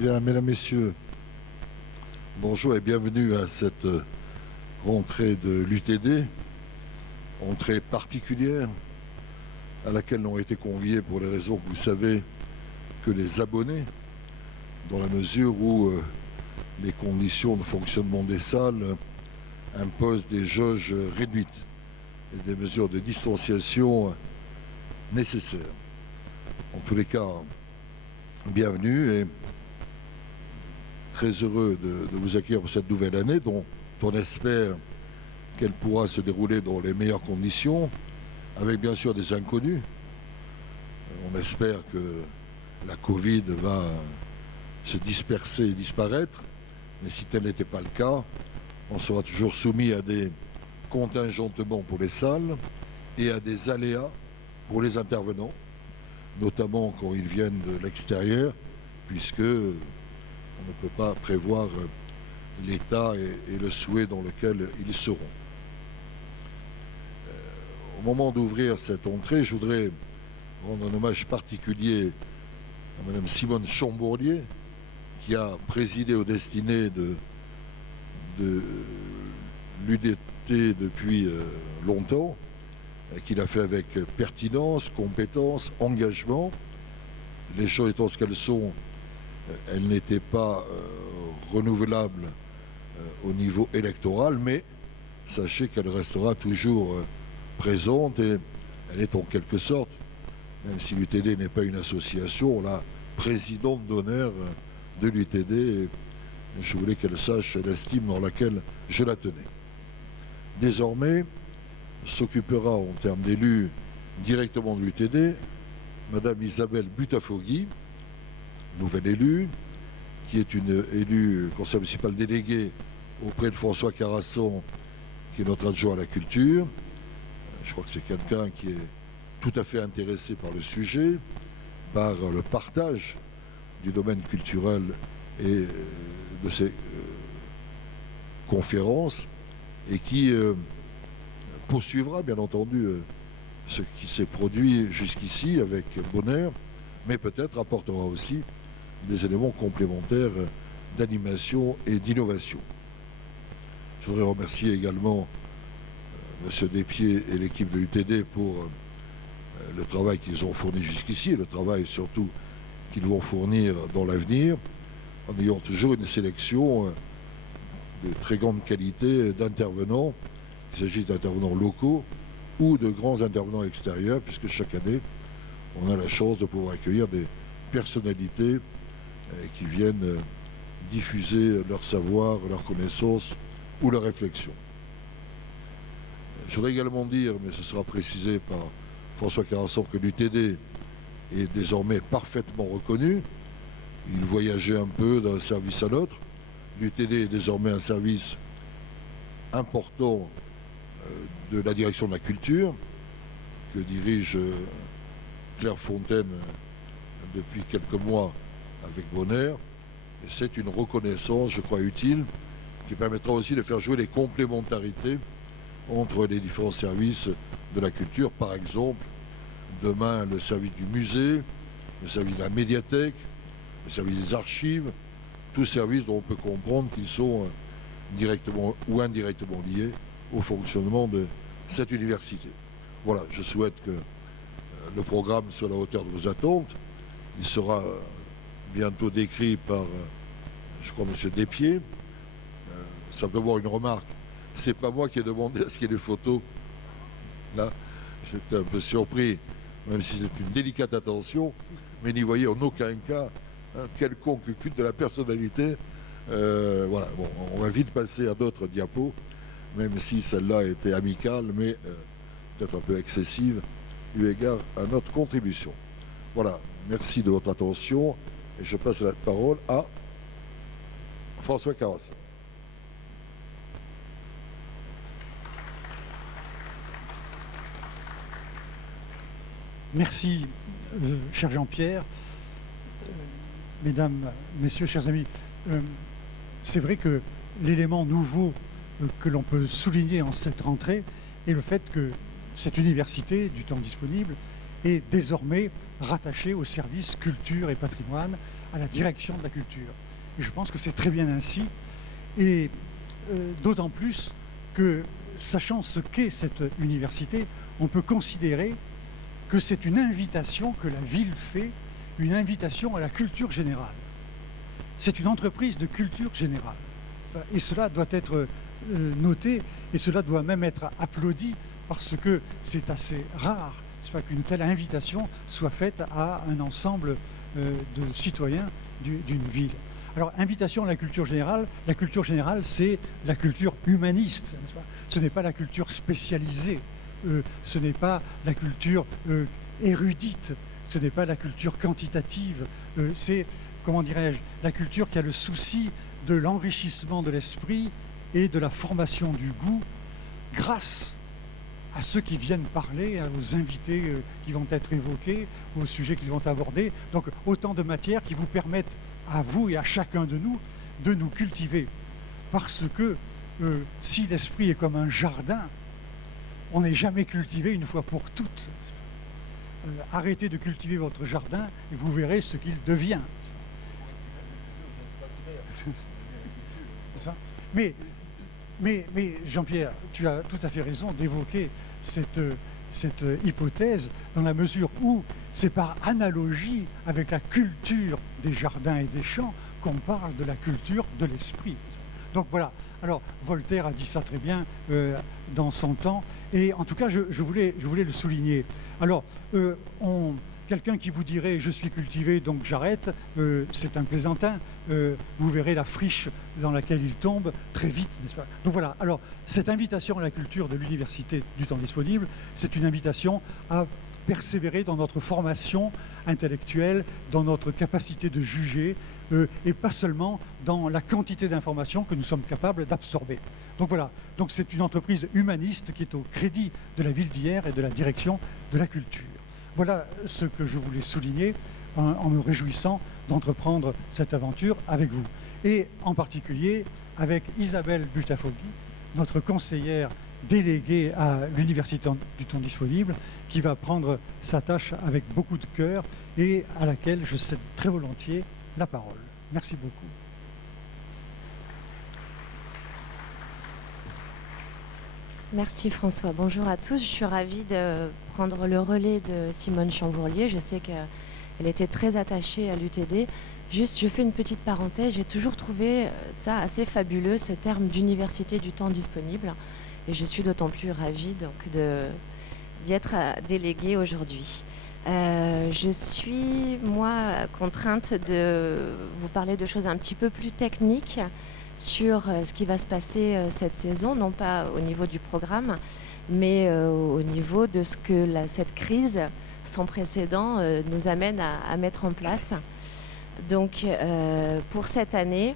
Bien, mesdames, messieurs, bonjour et bienvenue à cette rentrée de l'UTD, rentrée particulière à laquelle n'ont été conviés pour les raisons que vous savez que les abonnés, dans la mesure où les conditions de fonctionnement des salles imposent des jauges réduites et des mesures de distanciation nécessaires. En tous les cas, bienvenue et très heureux de vous accueillir pour cette nouvelle année dont on espère qu'elle pourra se dérouler dans les meilleures conditions, avec bien sûr des inconnus. On espère que la Covid va se disperser et disparaître, mais si tel n'était pas le cas, on sera toujours soumis à des contingentements pour les salles et à des aléas pour les intervenants, notamment quand ils viennent de l'extérieur, puisque on ne peut pas prévoir l'état et le souhait dans lequel ils seront. Au moment d'ouvrir cette entrée, je voudrais rendre un hommage particulier à Madame Simone Chambourlier, qui a présidé aux destinées de l'UDT depuis longtemps, qu'il a fait avec pertinence, compétence, engagement. Les choses étant ce qu'elles sont, elles n'étaient pas renouvelables au niveau électoral, mais sachez qu'elle restera toujours présente et elle est en quelque sorte, même si l'UTD n'est pas une association, la présidente d'honneur de l'UTD, et je voulais qu'elle sache l'estime dans laquelle je la tenais. Désormais, s'occupera en termes d'élus directement de l'UTD Madame Isabelle Butafogui, nouvelle élue, qui est une élue conseil municipal déléguée auprès de François Carasson, qui est notre adjoint à la culture. Je crois que c'est quelqu'un qui est tout à fait intéressé par le sujet, par le partage du domaine culturel et de ces conférences, et qui poursuivra bien entendu ce qui s'est produit jusqu'ici avec bonheur, mais peut-être apportera aussi des éléments complémentaires d'animation et d'innovation. Je voudrais remercier également M. Despiers et l'équipe de l'UTD pour le travail qu'ils ont fourni jusqu'ici et le travail surtout qu'ils vont fournir dans l'avenir, en ayant toujours une sélection de très grande qualité d'intervenants, qu'il s'agisse d'intervenants locaux ou de grands intervenants extérieurs, puisque chaque année, on a la chance de pouvoir accueillir des personnalités qui viennent diffuser leur savoir, leur connaissance ou leur réflexion. Je voudrais également dire, mais ce sera précisé par François Carasson, que l'UTD est désormais parfaitement reconnu. Il voyageait un peu d'un service à l'autre. L'UTD est désormais un service important de la direction de la culture, que dirige Claire Fontaine depuis quelques mois avec bonheur. Et c'est une reconnaissance, je crois, utile, qui permettra aussi de faire jouer les complémentarités entre les différents services de la culture. Par exemple, demain, le service du musée, le service de la médiathèque, le service des archives, tous services dont on peut comprendre qu'ils sont directement ou indirectement liés au fonctionnement de cette université. Voilà, je souhaite que le programme soit à la hauteur de vos attentes. Il sera bientôt décrit par, je crois, M. Despiers. Simplement une remarque, c'est pas moi qui ai demandé à ce qu'il y ait des photos. Là, j'étais un peu surpris, même si c'est une délicate attention, mais n'y voyez en aucun cas un quelconque culte de la personnalité. Voilà, bon, on va vite passer à d'autres diapos, même si celle-là était amicale, mais peut-être un peu excessive, eu égard à notre contribution. Voilà, merci de votre attention, et je passe la parole à François Carasson. Merci, cher Jean-Pierre. Mesdames, Messieurs, chers amis, c'est vrai que l'élément nouveau que l'on peut souligner en cette rentrée est le fait que cette université du temps disponible est désormais rattachée au service culture et patrimoine à la direction de la culture. Et je pense que c'est très bien ainsi, et d'autant plus que, sachant ce qu'est cette université, on peut considérer que c'est une invitation que la ville fait, une invitation à la culture générale. C'est une entreprise de culture générale. Et cela doit être noté, et cela doit même être applaudi, parce que c'est assez rare qu'une telle invitation soit faite à un ensemble de citoyens d'une ville. Alors, invitation à la culture générale, c'est la culture humaniste, n'est-ce pas ? Ce n'est pas la culture spécialisée, ce n'est pas la culture érudite, ce n'est pas la culture quantitative, c'est, comment dirais-je, la culture qui a le souci de l'enrichissement de l'esprit et de la formation du goût grâce à ceux qui viennent parler, aux invités qui vont être évoqués, aux sujets qu'ils vont aborder. Donc autant de matières qui vous permettent à vous et à chacun de nous cultiver. Parce que si l'esprit est comme un jardin, on n'est jamais cultivé une fois pour toutes. Arrêtez de cultiver votre jardin et vous verrez ce qu'il devient. Mais Jean-Pierre, tu as tout à fait raison d'évoquer cette hypothèse, dans la mesure où c'est par analogie avec la culture des jardins et des champs qu'on parle de la culture de l'esprit. Donc voilà. Alors Voltaire a dit ça très bien dans son temps, et en tout cas je voulais le souligner. Alors quelqu'un qui vous dirait je suis cultivé donc j'arrête, c'est un plaisantin. Vous verrez la friche dans laquelle il tombe très vite, n'est-ce pas ? Donc voilà, alors cette invitation à la culture de l'Université du temps disponible, c'est une invitation à persévérer dans notre formation intellectuelle, dans notre capacité de juger, et pas seulement dans la quantité d'informations que nous sommes capables d'absorber. Donc voilà, donc c'est une entreprise humaniste qui est au crédit de la ville d'hier et de la direction de la culture. Voilà ce que je voulais souligner en me réjouissant d'entreprendre cette aventure avec vous. Et en particulier avec Isabelle Butafogui, notre conseillère déléguée à l'Université du temps disponible, qui va prendre sa tâche avec beaucoup de cœur et à laquelle je cède très volontiers la parole. Merci beaucoup. Merci François. Bonjour à tous. Je suis ravie de prendre le relais de Simone Chambourlier. Je sais qu'elle était très attachée à l'UTD. Juste, je fais une petite parenthèse. J'ai toujours trouvé ça assez fabuleux, ce terme d'université du temps disponible. Et je suis d'autant plus ravie donc, d'y être déléguée aujourd'hui. Je suis, moi, contrainte de vous parler de choses un petit peu plus techniques sur ce qui va se passer cette saison, non pas au niveau du programme, mais au niveau de ce que cette crise sans précédent nous amène à mettre en place. Donc, pour cette année,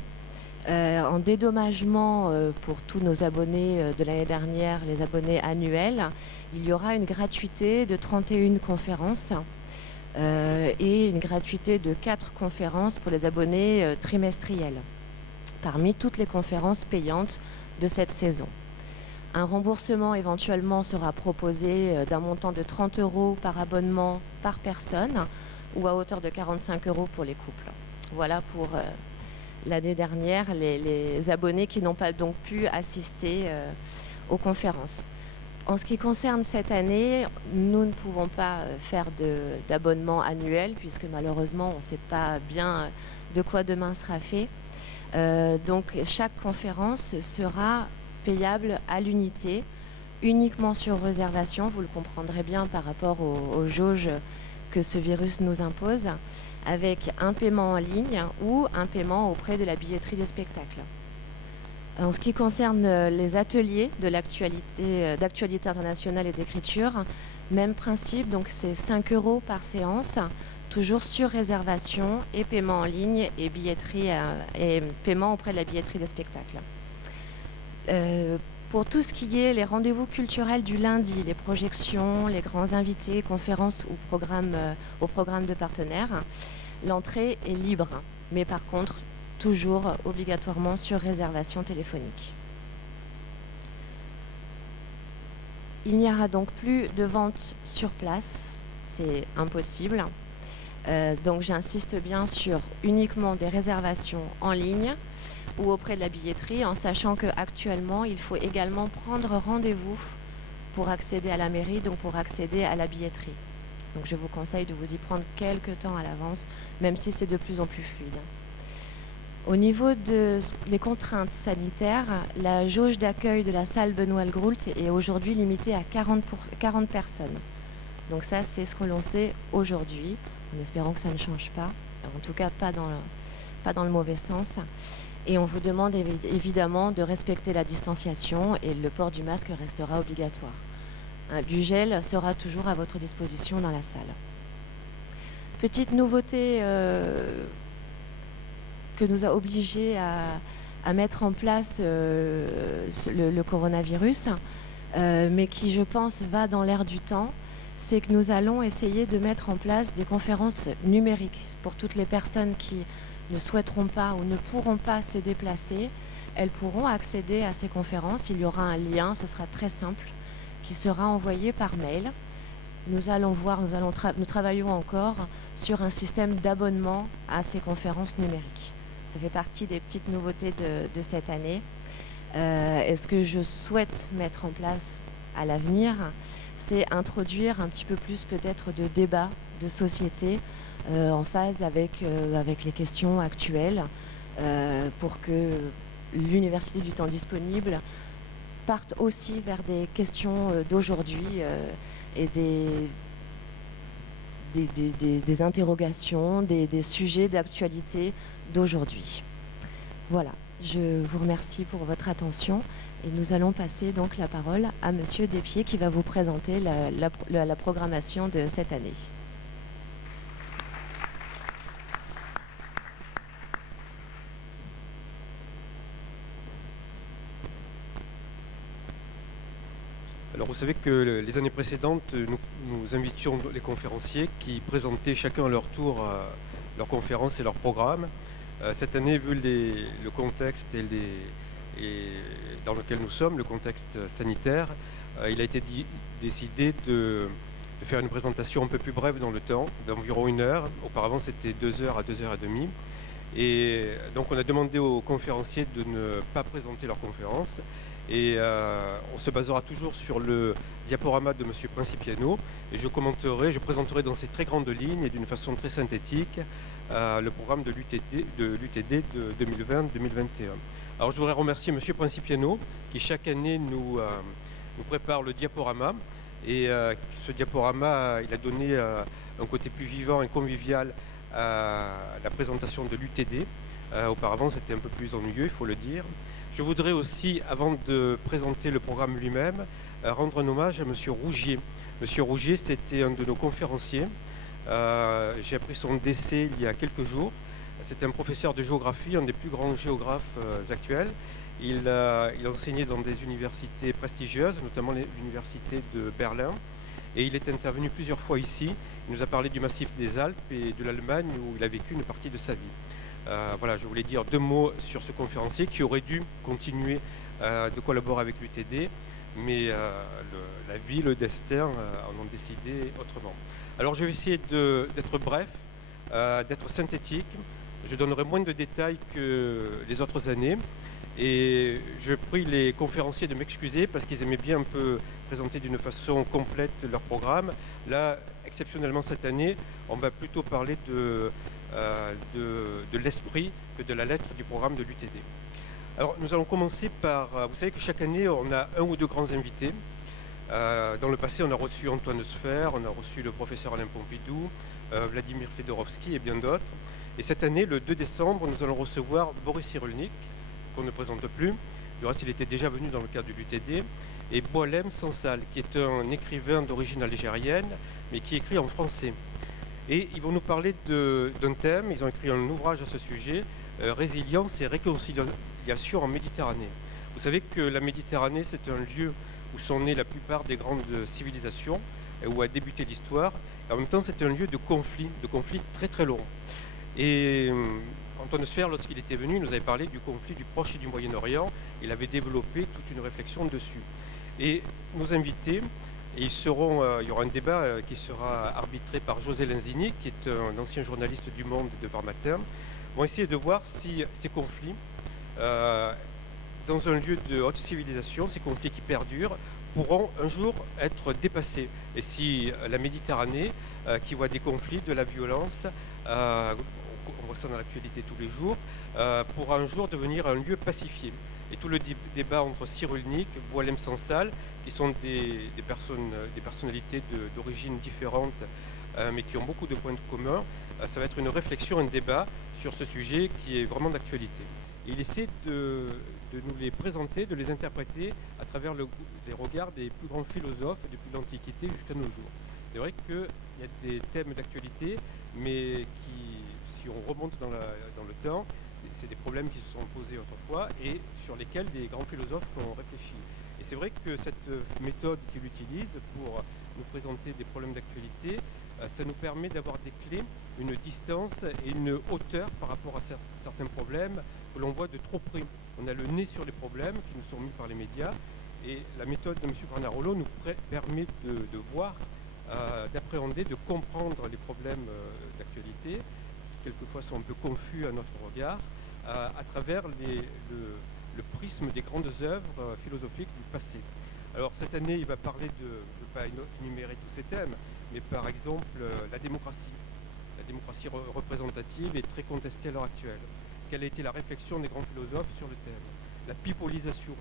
en dédommagement pour tous nos abonnés de l'année dernière, les abonnés annuels, il y aura une gratuité de 31 conférences et une gratuité de 4 conférences pour les abonnés trimestriels, parmi toutes les conférences payantes de cette saison. Un remboursement éventuellement sera proposé d'un montant de 30 € par abonnement par personne ou à hauteur de 45 € pour les couples. Voilà pour l'année dernière les abonnés qui n'ont pas donc pu assister aux conférences. En ce qui concerne cette année, nous ne pouvons pas faire d'abonnement annuel puisque malheureusement on ne sait pas bien de quoi demain sera fait. Donc chaque conférence sera payable à l'unité, uniquement sur réservation, vous le comprendrez bien par rapport aux jauges que ce virus nous impose, avec un paiement en ligne ou un paiement auprès de la billetterie des spectacles. En ce qui concerne les ateliers d'actualité internationale et d'écriture, même principe, donc c'est 5 € par séance, toujours sur réservation et paiement en ligne et billetterie et paiement auprès de la billetterie des spectacles. Pour tout ce qui est les rendez-vous culturels du lundi, les projections, les grands invités, conférences ou au programme de partenaires, l'entrée est libre, mais par contre, toujours obligatoirement sur réservation téléphonique. Il n'y aura donc plus de vente sur place, c'est impossible. Donc j'insiste bien sur uniquement des réservations en ligne ou auprès de la billetterie, en sachant qu'actuellement, il faut également prendre rendez-vous pour accéder à la mairie, donc pour accéder à la billetterie. Donc je vous conseille de vous y prendre quelques temps à l'avance, même si c'est de plus en plus fluide. Au niveau des contraintes sanitaires, la jauge d'accueil de la salle Benoît Groult est aujourd'hui limitée à 40 personnes. Donc ça, c'est ce que l'on sait aujourd'hui, en espérant que ça ne change pas, en tout cas pas dans le mauvais sens. Et on vous demande évidemment de respecter la distanciation et le port du masque restera obligatoire. Du gel sera toujours à votre disposition dans la salle. Petite nouveauté que nous a obligés à mettre en place le coronavirus, mais qui, je pense, va dans l'air du temps, c'est que nous allons essayer de mettre en place des conférences numériques pour toutes les personnes qui ne souhaiteront pas ou ne pourront pas se déplacer. Elles pourront accéder à ces conférences. Il y aura un lien, ce sera très simple, qui sera envoyé par mail. Nous travaillons encore sur un système d'abonnement à ces conférences numériques. Ça fait partie des petites nouveautés de cette année. Et ce que je souhaite mettre en place à l'avenir, c'est introduire un petit peu plus peut-être de débat de société en phase avec les questions actuelles pour que l'Université du temps disponible parte aussi vers des questions d'aujourd'hui et des interrogations, des sujets d'actualité d'aujourd'hui. Voilà, je vous remercie pour votre attention et nous allons passer donc la parole à Monsieur Despiers qui va vous présenter la programmation de cette année. Alors vous savez que les années précédentes, nous invitions les conférenciers qui présentaient chacun à leur tour leurs conférences et leurs programmes. Cette année, vu le contexte dans lequel nous sommes, le contexte sanitaire, il a été décidé de faire une présentation un peu plus brève dans le temps, d'environ 1 heure. Auparavant, c'était 2 heures à 2 heures et demie. Et donc on a demandé aux conférenciers de ne pas présenter leurs conférences. Et on se basera toujours sur le diaporama de M. Principiano et je présenterai dans ces très grandes lignes et d'une façon très synthétique le programme de l'UTD de 2020-2021. Alors je voudrais remercier M. Principiano qui chaque année nous prépare le diaporama et ce diaporama il a donné un côté plus vivant et convivial à la présentation de l'UTD. Auparavant c'était un peu plus ennuyeux, il faut le dire. Je voudrais aussi, avant de présenter le programme lui-même, rendre un hommage à M. Rougier. M. Rougier, c'était un de nos conférenciers. J'ai appris son décès il y a quelques jours. C'était un professeur de géographie, un des plus grands géographes actuels. Il enseignait dans des universités prestigieuses, notamment l'université de Berlin. Et il est intervenu plusieurs fois ici. Il nous a parlé du massif des Alpes et de l'Allemagne où il a vécu une partie de sa vie. Voilà, je voulais dire 2 mots sur ce conférencier qui aurait dû continuer de collaborer avec l'UTD, mais la vie, le destin en ont décidé autrement. Alors je vais essayer d'être bref, d'être synthétique. Je donnerai moins de détails que les autres années et je prie les conférenciers de m'excuser parce qu'ils aimaient bien un peu présenter d'une façon complète leur programme. Là, exceptionnellement cette année, on va plutôt parler de l'esprit que de la lettre du programme de l'UTD. Alors nous allons commencer par, vous savez que chaque année on a 1 ou 2 grands invités. Dans le passé on a reçu Antoine Sfer, on a reçu le professeur Alain Pompidou, Vladimir Fedorovski et bien d'autres. Et cette année, le 2 décembre, nous allons recevoir Boris Cyrulnik, qu'on ne présente plus. Du reste, il était déjà venu dans le cadre de l'UTD. Et Boualem Sansal, qui est un écrivain d'origine algérienne, mais qui écrit en français. Et ils vont nous parler d'un thème, ils ont écrit un ouvrage à ce sujet, Résilience et réconciliation en Méditerranée. Vous savez que la Méditerranée, c'est un lieu où sont nées la plupart des grandes civilisations, où a débuté l'histoire. En même temps, c'est un lieu de conflits très très longs. Et Antoine Sfer, lorsqu'il était venu, il nous avait parlé du conflit du Proche et du Moyen-Orient. Il avait développé toute une réflexion dessus. Et nos invités Et il y aura un débat qui sera arbitré par José Lenzini, qui est un ancien journaliste du Monde et de Var Matin. Ils vont essayer de voir si ces conflits, dans un lieu de haute civilisation, ces conflits qui perdurent, pourront un jour être dépassés. Et si la Méditerranée, qui voit des conflits, de la violence, on voit ça dans l'actualité tous les jours, pourra un jour devenir un lieu pacifié. Et tout le débat entre Cyrulnik, Boualem Sansal, qui sont des personnalités d'origine différente, mais qui ont beaucoup de points communs, ça va être une réflexion, un débat sur ce sujet qui est vraiment d'actualité. Il essaie de nous les présenter, de les interpréter à travers les regards des plus grands philosophes depuis l'Antiquité jusqu'à nos jours. C'est vrai qu'il y a des thèmes d'actualité, mais qui, si on remonte dans le temps, c'est des problèmes qui se sont posés autrefois et sur lesquels des grands philosophes ont réfléchi. Et c'est vrai que cette méthode qu'il utilise pour nous présenter des problèmes d'actualité, ça nous permet d'avoir des clés, une distance et une hauteur par rapport à certains problèmes que l'on voit de trop près. On a le nez sur les problèmes qui nous sont mis par les médias et la méthode de M. Fornarolo nous permet de voir, d'appréhender, de comprendre les problèmes d'actualité, qui quelquefois sont un peu confus à notre regard, à travers le prisme des grandes œuvres philosophiques du passé. Alors cette année, il va parler de, je ne vais pas énumérer tous ces thèmes, mais par exemple la démocratie. La démocratie représentative est très contestée à l'heure actuelle. Quelle a été la réflexion des grands philosophes sur le thème? La pipolisation.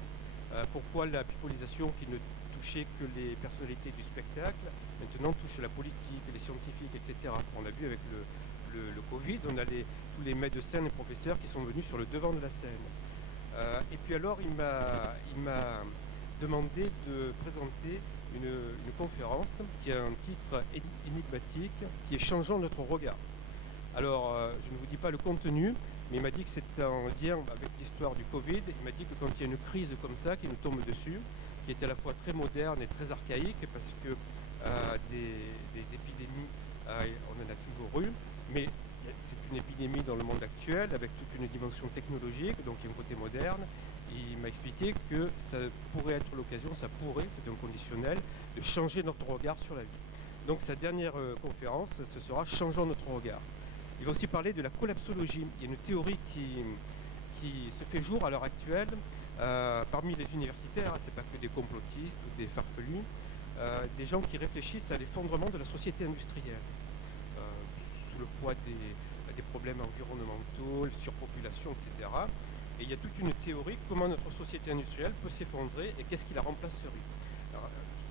Pourquoi la pipolisation qui ne touchait que les personnalités du spectacle, maintenant touche la politique, les scientifiques, etc. On l'a vu avec le Covid, on a tous les médecins et professeurs qui sont venus sur le devant de la scène. Et puis alors, il m'a demandé de présenter une conférence qui a un titre énigmatique, qui est Changeons notre regard. Alors, je ne vous dis pas le contenu, mais il m'a dit que c'est en lien avec l'histoire du Covid. Il m'a dit que quand il y a une crise comme ça qui nous tombe dessus, qui est à la fois très moderne et très archaïque, parce que des épidémies, on en a toujours eu, mais c'est une épidémie dans le monde actuel avec toute une dimension technologique, donc il y a un côté moderne. Il m'a expliqué que ça pourrait être l'occasion, c'est un conditionnel, de changer notre regard sur la vie. Donc sa dernière conférence, ce sera Changeons notre regard. Il va aussi parler de la collapsologie. Il y a une théorie qui se fait jour à l'heure actuelle parmi les universitaires, c'est pas que des complotistes ou des farfelus, des gens qui réfléchissent à l'effondrement de la société industrielle, sous le poids des problèmes environnementaux, surpopulation, etc. Et il y a toute une théorie comment notre société industrielle peut s'effondrer et qu'est-ce qui la remplacerait,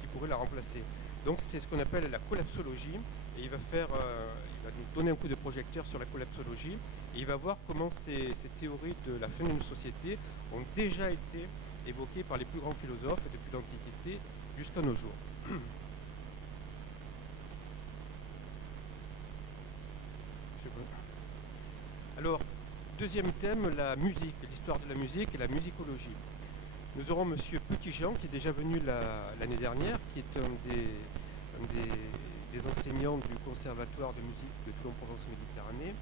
qui pourrait la remplacer. Donc c'est ce qu'on appelle la collapsologie, et il va nous donner un coup de projecteur sur la collapsologie, et il va voir comment ces théories de la fin d'une société ont déjà été évoquées par les plus grands philosophes depuis l'Antiquité jusqu'à nos jours. Alors, deuxième thème, la musique, l'histoire de la musique et la musicologie. Nous aurons M. Petitjean, qui est déjà venu l'année dernière, qui est un des enseignants du Conservatoire de musique de Toulon-Provence-Méditerranée,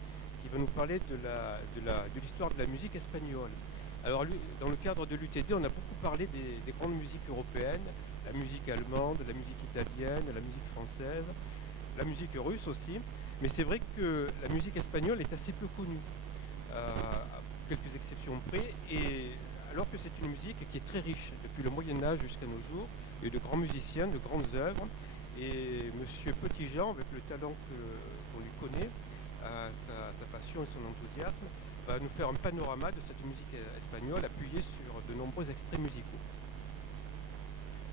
qui va nous parler de l'histoire de la musique espagnole. Alors, lui, dans le cadre de l'UTD, on a beaucoup parlé des grandes musiques européennes, la musique allemande, la musique italienne, la musique française, la musique russe aussi. Mais c'est vrai que la musique espagnole est assez peu connue, à quelques exceptions près, et alors que c'est une musique qui est très riche depuis le Moyen-Âge jusqu'à nos jours. Il y a eu de grands musiciens, de grandes œuvres, et M. Petitjean, avec le talent qu'on lui connaît, sa passion et son enthousiasme, va nous faire un panorama de cette musique espagnole appuyé sur de nombreux extraits musicaux.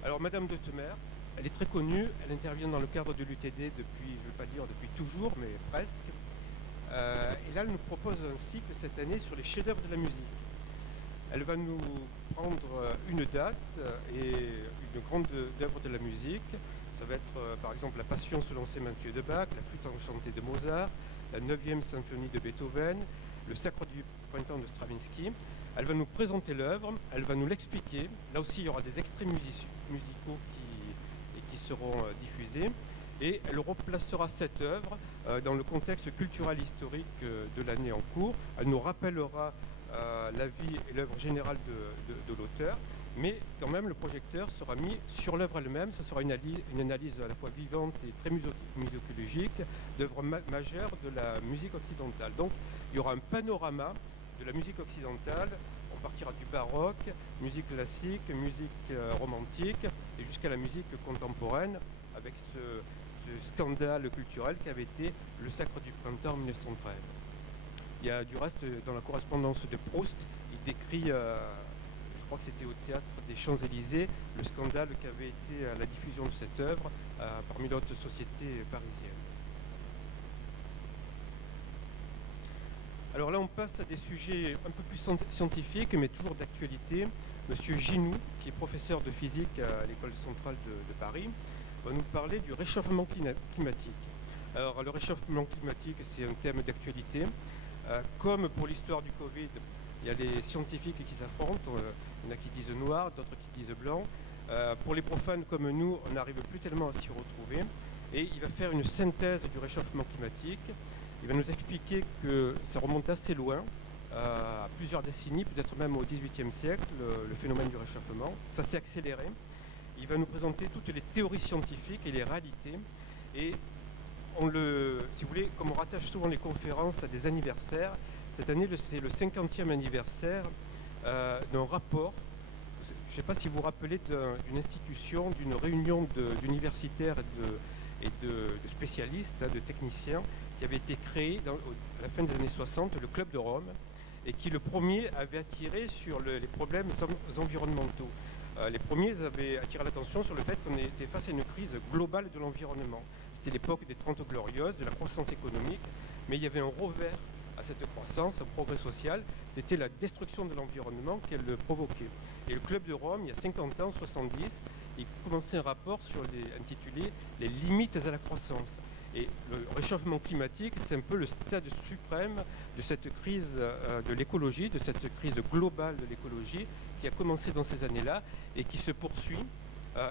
Alors Madame de Temer, elle est très connue, elle intervient dans le cadre de l'UTD depuis, je ne vais pas dire depuis toujours, mais presque. Et là, elle nous propose un cycle cette année sur les chefs-d'œuvre de la musique. Elle va nous prendre une date et une grande œuvre de la musique. Ça va être par exemple la Passion selon Saint Mathieu de Bach, la Flûte enchantée de Mozart, la 9e symphonie de Beethoven, le Sacre du printemps de Stravinsky. Elle va nous présenter l'œuvre, elle va nous l'expliquer. Là aussi, il y aura des extraits musicaux qui seront diffusés. Et elle replacera cette œuvre dans le contexte culturel historique de l'année en cours. Elle nous rappellera la vie et l'œuvre générale de l'auteur. Mais quand même, le projecteur sera mis sur l'œuvre elle-même. Ça sera une analyse à la fois vivante et très musicologique d'œuvres majeures de la musique occidentale. Donc, il y aura un panorama de la musique occidentale. On partira du baroque, musique classique, musique romantique, et jusqu'à la musique contemporaine, avec ce scandale culturel qui avait été le Sacre du Printemps en 1913. Il y a du reste, dans la correspondance de Proust, il décrit, je crois que c'était au théâtre des Champs-Élysées, le scandale qui avait été à la diffusion de cette œuvre parmi d'autres sociétés parisiennes. Alors là, on passe à des sujets un peu plus scientifiques, mais toujours d'actualité. Monsieur Ginoux, qui est professeur de physique à l'École centrale de Paris, va nous parler du réchauffement climatique. Alors, le réchauffement climatique, c'est un thème d'actualité. Comme pour l'histoire du Covid, il y a les scientifiques qui s'affrontent. Il y en a qui disent noir, d'autres qui disent blanc. Pour les profanes comme nous, on n'arrive plus tellement à s'y retrouver. Et il va faire une synthèse du réchauffement climatique. Il va nous expliquer que ça remonte assez loin, à plusieurs décennies, peut-être même au XVIIIe siècle, le phénomène du réchauffement. Ça s'est accéléré. Il va nous présenter toutes les théories scientifiques et les réalités. Et si vous voulez, comme on rattache souvent les conférences à des anniversaires, cette année c'est le 50e anniversaire d'un rapport. Je ne sais pas si vous vous rappelez d'une institution, d'une réunion d'universitaires et de spécialistes, de techniciens, qui avait été créé à la fin des années 60, le Club de Rome, et qui le premier avait attiré sur les problèmes environnementaux. Les premiers avaient attiré l'attention sur le fait qu'on était face à une crise globale de l'environnement. C'était l'époque des 30 glorieuses, de la croissance économique, mais il y avait un revers à cette croissance, un progrès social, c'était la destruction de l'environnement qu'elle provoquait. Et le Club de Rome, il y a 50 ans, 70, il commençait un rapport intitulé « Les limites à la croissance ». Et le réchauffement climatique, c'est un peu le stade suprême de cette crise de l'écologie, de cette crise globale de l'écologie qui a commencé dans ces années-là et qui se poursuit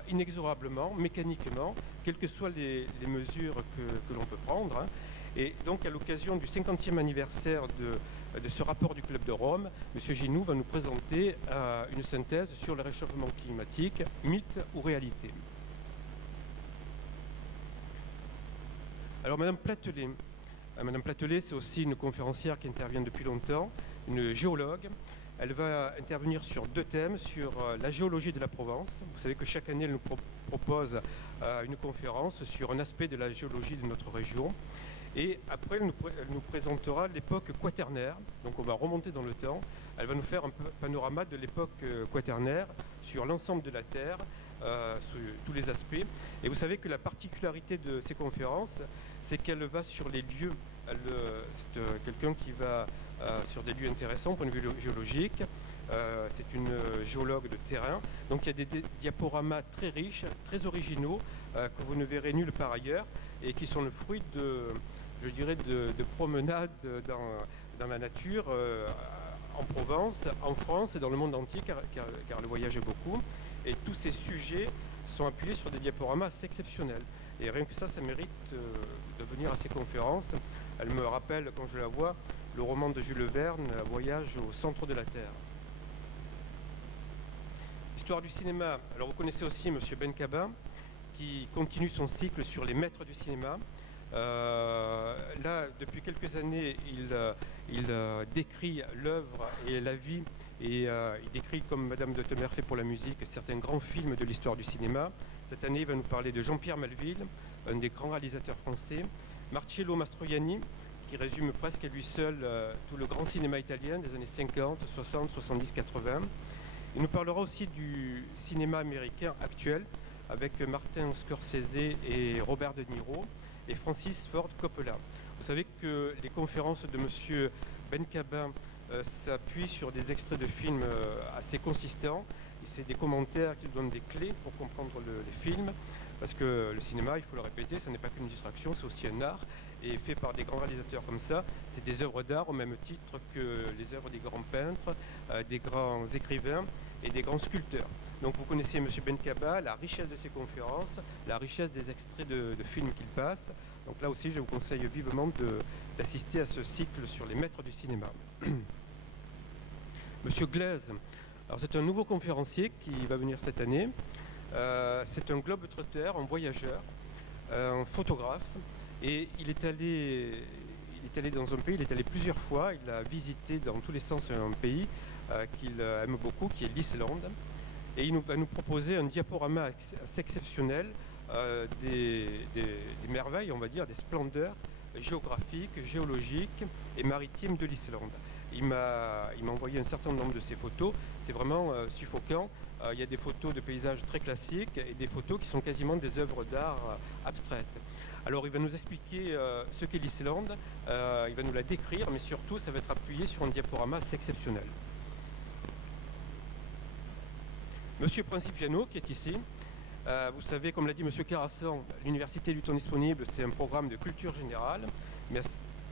inexorablement, mécaniquement, quelles que soient les mesures que l'on peut prendre. Et donc, à l'occasion du 50e anniversaire de ce rapport du Club de Rome, M. Ginoux va nous présenter une synthèse sur le réchauffement climatique, mythe ou réalité. Alors, Madame Platelet, c'est aussi une conférencière qui intervient depuis longtemps, une géologue. Elle va intervenir sur deux thèmes, sur la géologie de la Provence. Vous savez que chaque année, elle nous propose une conférence sur un aspect de la géologie de notre région. Et après, elle nous présentera l'époque quaternaire. Donc on va remonter dans le temps. Elle va nous faire un panorama de l'époque quaternaire sur l'ensemble de la Terre, sous tous les aspects. Et vous savez que la particularité de ces conférences, c'est qu'elle va sur les lieux. C'est quelqu'un qui va sur des lieux intéressants au point de vue géologique. C'est une géologue de terrain. Donc il y a des diaporamas très riches, très originaux, que vous ne verrez nulle part ailleurs, et qui sont le fruit de promenades dans la nature, en Provence, en France et dans le monde entier, car le voyage est beaucoup. Et tous ces sujets sont appuyés sur des diaporamas assez exceptionnels. Et rien que ça mérite de venir à ces conférences. Elle me rappelle, quand je la vois, le roman de Jules Verne, Voyage au centre de la Terre. Histoire du cinéma. Alors vous connaissez aussi M. Benkaba, qui continue son cycle sur les maîtres du cinéma. Là, depuis quelques années, il décrit l'œuvre et la vie, et il décrit, comme Madame de Temer fait pour la musique, certains grands films de l'histoire du cinéma. Cette année, il va nous parler de Jean-Pierre Melville, un des grands réalisateurs français, Marcello Mastroianni, qui résume presque à lui seul tout le grand cinéma italien des années 50, 60, 70, 80. Il nous parlera aussi du cinéma américain actuel, avec Martin Scorsese et Robert De Niro, et Francis Ford Coppola. Vous savez que les conférences de M. Benkaba s'appuient sur des extraits de films assez consistants. C'est des commentaires qui donnent des clés pour comprendre les films. Parce que le cinéma, il faut le répéter, ce n'est pas qu'une distraction, c'est aussi un art. Et fait par des grands réalisateurs comme ça, c'est des œuvres d'art au même titre que les œuvres des grands peintres, des grands écrivains et des grands sculpteurs. Donc vous connaissez M. Benkaba, la richesse de ses conférences, la richesse des extraits de films qu'il passe. Donc là aussi, je vous conseille vivement d'assister à ce cycle sur les maîtres du cinéma. M. Glaise, Alors c'est un nouveau conférencier qui va venir cette année. C'est un globe-trotter, un voyageur, un photographe. Et il est allé dans un pays, il est allé plusieurs fois. Il a visité dans tous les sens un pays qu'il aime beaucoup, qui est l'Islande. Et il va nous proposer un diaporama assez exceptionnel des merveilles, on va dire, des splendeurs géographiques, géologiques et maritimes de l'Islande. Il m'a envoyé un certain nombre de ces photos. C'est vraiment suffocant. Il y a des photos de paysages très classiques et des photos qui sont quasiment des œuvres d'art abstraites. Alors il va nous expliquer ce qu'est l'Islande, il va nous la décrire, mais surtout ça va être appuyé sur un diaporama assez exceptionnel. Monsieur Principiano qui est ici, vous savez, comme l'a dit Monsieur Carassan, l'Université du temps disponible, c'est un programme de culture générale, mais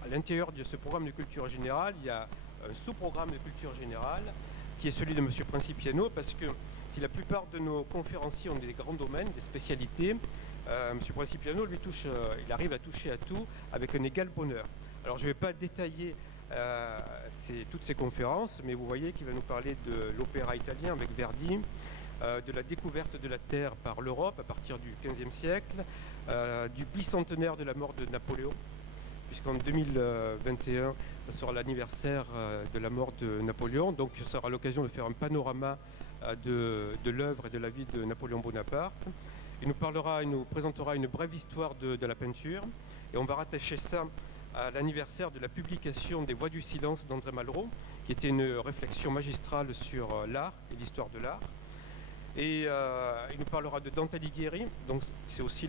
à l'intérieur de ce programme de culture générale, il y a un sous-programme de culture générale qui est celui de Monsieur Principiano, parce que si la plupart de nos conférenciers ont des grands domaines, des spécialités, Monsieur Principiano, lui, il arrive à toucher à tout avec un égal bonheur. Alors je ne vais pas détailler toutes ces conférences, mais vous voyez qu'il va nous parler de l'opéra italien avec Verdi, de la découverte de la Terre par l'Europe à partir du XVe siècle, du bicentenaire de la mort de Napoléon, puisqu'en 2021, ça sera l'anniversaire de la mort de Napoléon, donc ce sera l'occasion de faire un panorama de l'œuvre et de la vie de Napoléon Bonaparte. Il nous présentera une brève histoire de la peinture, et on va rattacher ça à l'anniversaire de la publication des Voix du silence d'André Malraux, qui était une réflexion magistrale sur l'art et l'histoire de l'art. Et il nous parlera de Dante Alighieri, donc c'est aussi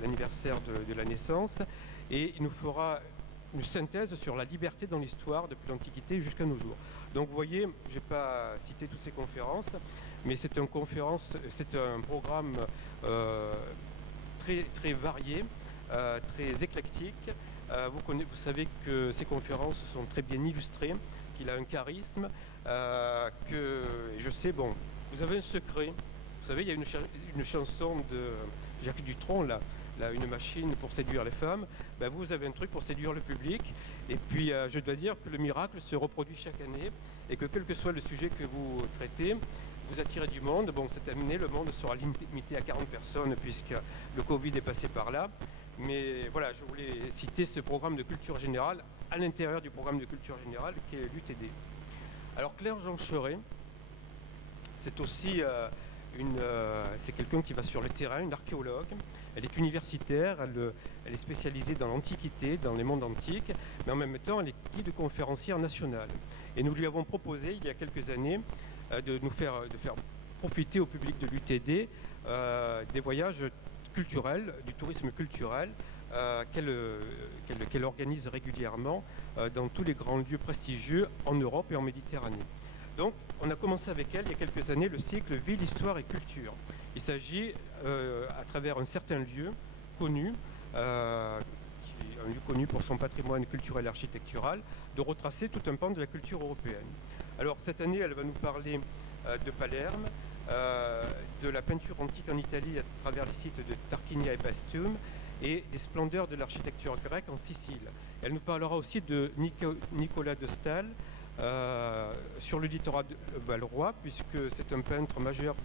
l'anniversaire de la naissance, et il nous fera une synthèse sur la liberté dans l'histoire depuis l'Antiquité jusqu'à nos jours. Donc vous voyez, je n'ai pas cité toutes ces conférences, mais c'est un programme très, très varié, très éclectique. Vous savez que ces conférences sont très bien illustrées, qu'il a un charisme, que je sais, bon, vous avez un secret. Vous savez, il y a une chanson de Jacques Dutronc, là, une machine pour séduire les femmes. Ben, vous avez un truc pour séduire le public. Et puis, je dois dire que le miracle se reproduit chaque année et que quel que soit le sujet que vous traitez, vous attirez du monde. Bon, cette année, le monde sera limité à 40 personnes puisque le Covid est passé par là. Mais voilà, je voulais citer ce programme de culture générale à l'intérieur du programme de culture générale qui est l'UTD. Alors Claire Jean Cheret, c'est aussi c'est quelqu'un qui va sur le terrain, une archéologue. Elle est universitaire, elle est spécialisée dans l'Antiquité, dans les mondes antiques, mais en même temps elle est guide conférencière nationale. Et nous lui avons proposé il y a quelques années de faire profiter au public de l'UTD des voyages culturels, du tourisme culturel qu'elle organise régulièrement dans tous les grands lieux prestigieux en Europe et en Méditerranée. Donc, on a commencé avec elle il y a quelques années le cycle Ville, Histoire et Culture. Il s'agit, à travers un certain lieu connu, un lieu connu pour son patrimoine culturel et architectural, de retracer tout un pan de la culture européenne. Alors, cette année, elle va nous parler de Palerme, de la peinture antique en Italie à travers les sites de Tarquinia et Paestum, et des splendeurs de l'architecture grecque en Sicile. Elle nous parlera aussi de Nicolas de Staël, sur le littoral de Valroi, puisque c'est un peintre majeur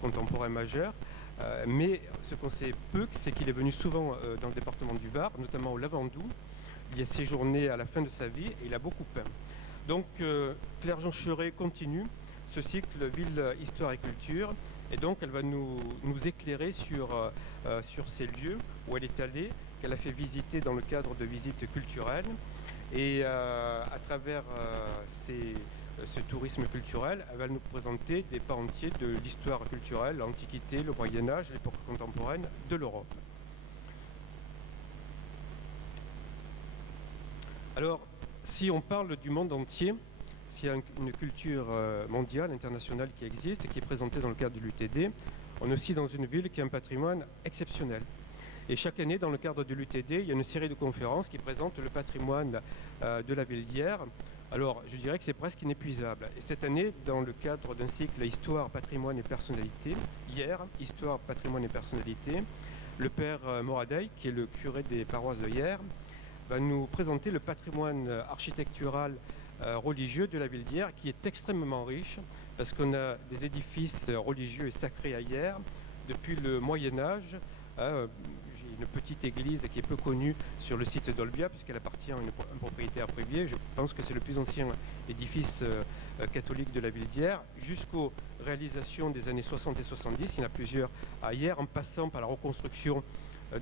contemporain majeur, mais ce qu'on sait peu, c'est qu'il est venu souvent dans le département du Var, notamment au Lavandou. Il y a séjourné à la fin de sa vie et il a beaucoup peint. Donc Claire Jean Cheret continue ce cycle Ville, Histoire et Culture, et donc elle va nous éclairer sur ces lieux où elle est allée, qu'elle a fait visiter dans le cadre de visites culturelles. Et à travers ce tourisme culturel, elle va nous présenter des pans entiers de l'histoire culturelle, l'Antiquité, le Moyen-Âge, l'époque contemporaine de l'Europe. Alors, si on parle du monde entier, s'il y a une culture mondiale, internationale qui existe et qui est présentée dans le cadre de l'UTD, on est aussi dans une ville qui a un patrimoine exceptionnel. Et chaque année, dans le cadre de l'UTD, il y a une série de conférences qui présentent le patrimoine de la ville d'hier. Alors, je dirais que c'est presque inépuisable. Et cette année, dans le cadre d'un cycle Histoire, patrimoine et personnalité, hier, Histoire, patrimoine et personnalité, le père Moradei, qui est le curé des paroisses de Hyères, va nous présenter le patrimoine architectural religieux de la ville d'hier, qui est extrêmement riche, parce qu'on a des édifices religieux et sacrés à Hyères depuis le Moyen-Âge. J'ai une petite église qui est peu connue sur le site d'Olbia, puisqu'elle appartient à un propriétaire privé. Je pense que c'est le plus ancien édifice catholique de la ville d'Hyères, jusqu'aux réalisations des années 60 et 70. Il y en a plusieurs à Hyères, en passant par la reconstruction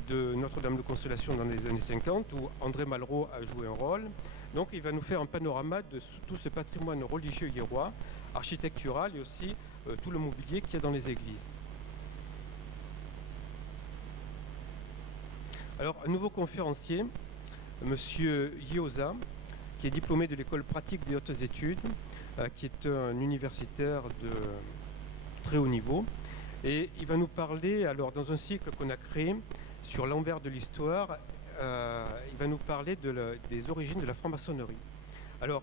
de Notre-Dame de Consolation dans les années 50, où André Malraux a joué un rôle. Donc il va nous faire un panorama de tout ce patrimoine religieux hyérois, architectural et aussi tout le mobilier qu'il y a dans les églises. Alors, un nouveau conférencier, Monsieur Yoza, qui est diplômé de l'école pratique des hautes études, qui est un universitaire de très haut niveau. Et il va nous parler, alors dans un cycle qu'on a créé sur l'envers de l'histoire, il va nous parler des origines de la franc-maçonnerie. Alors,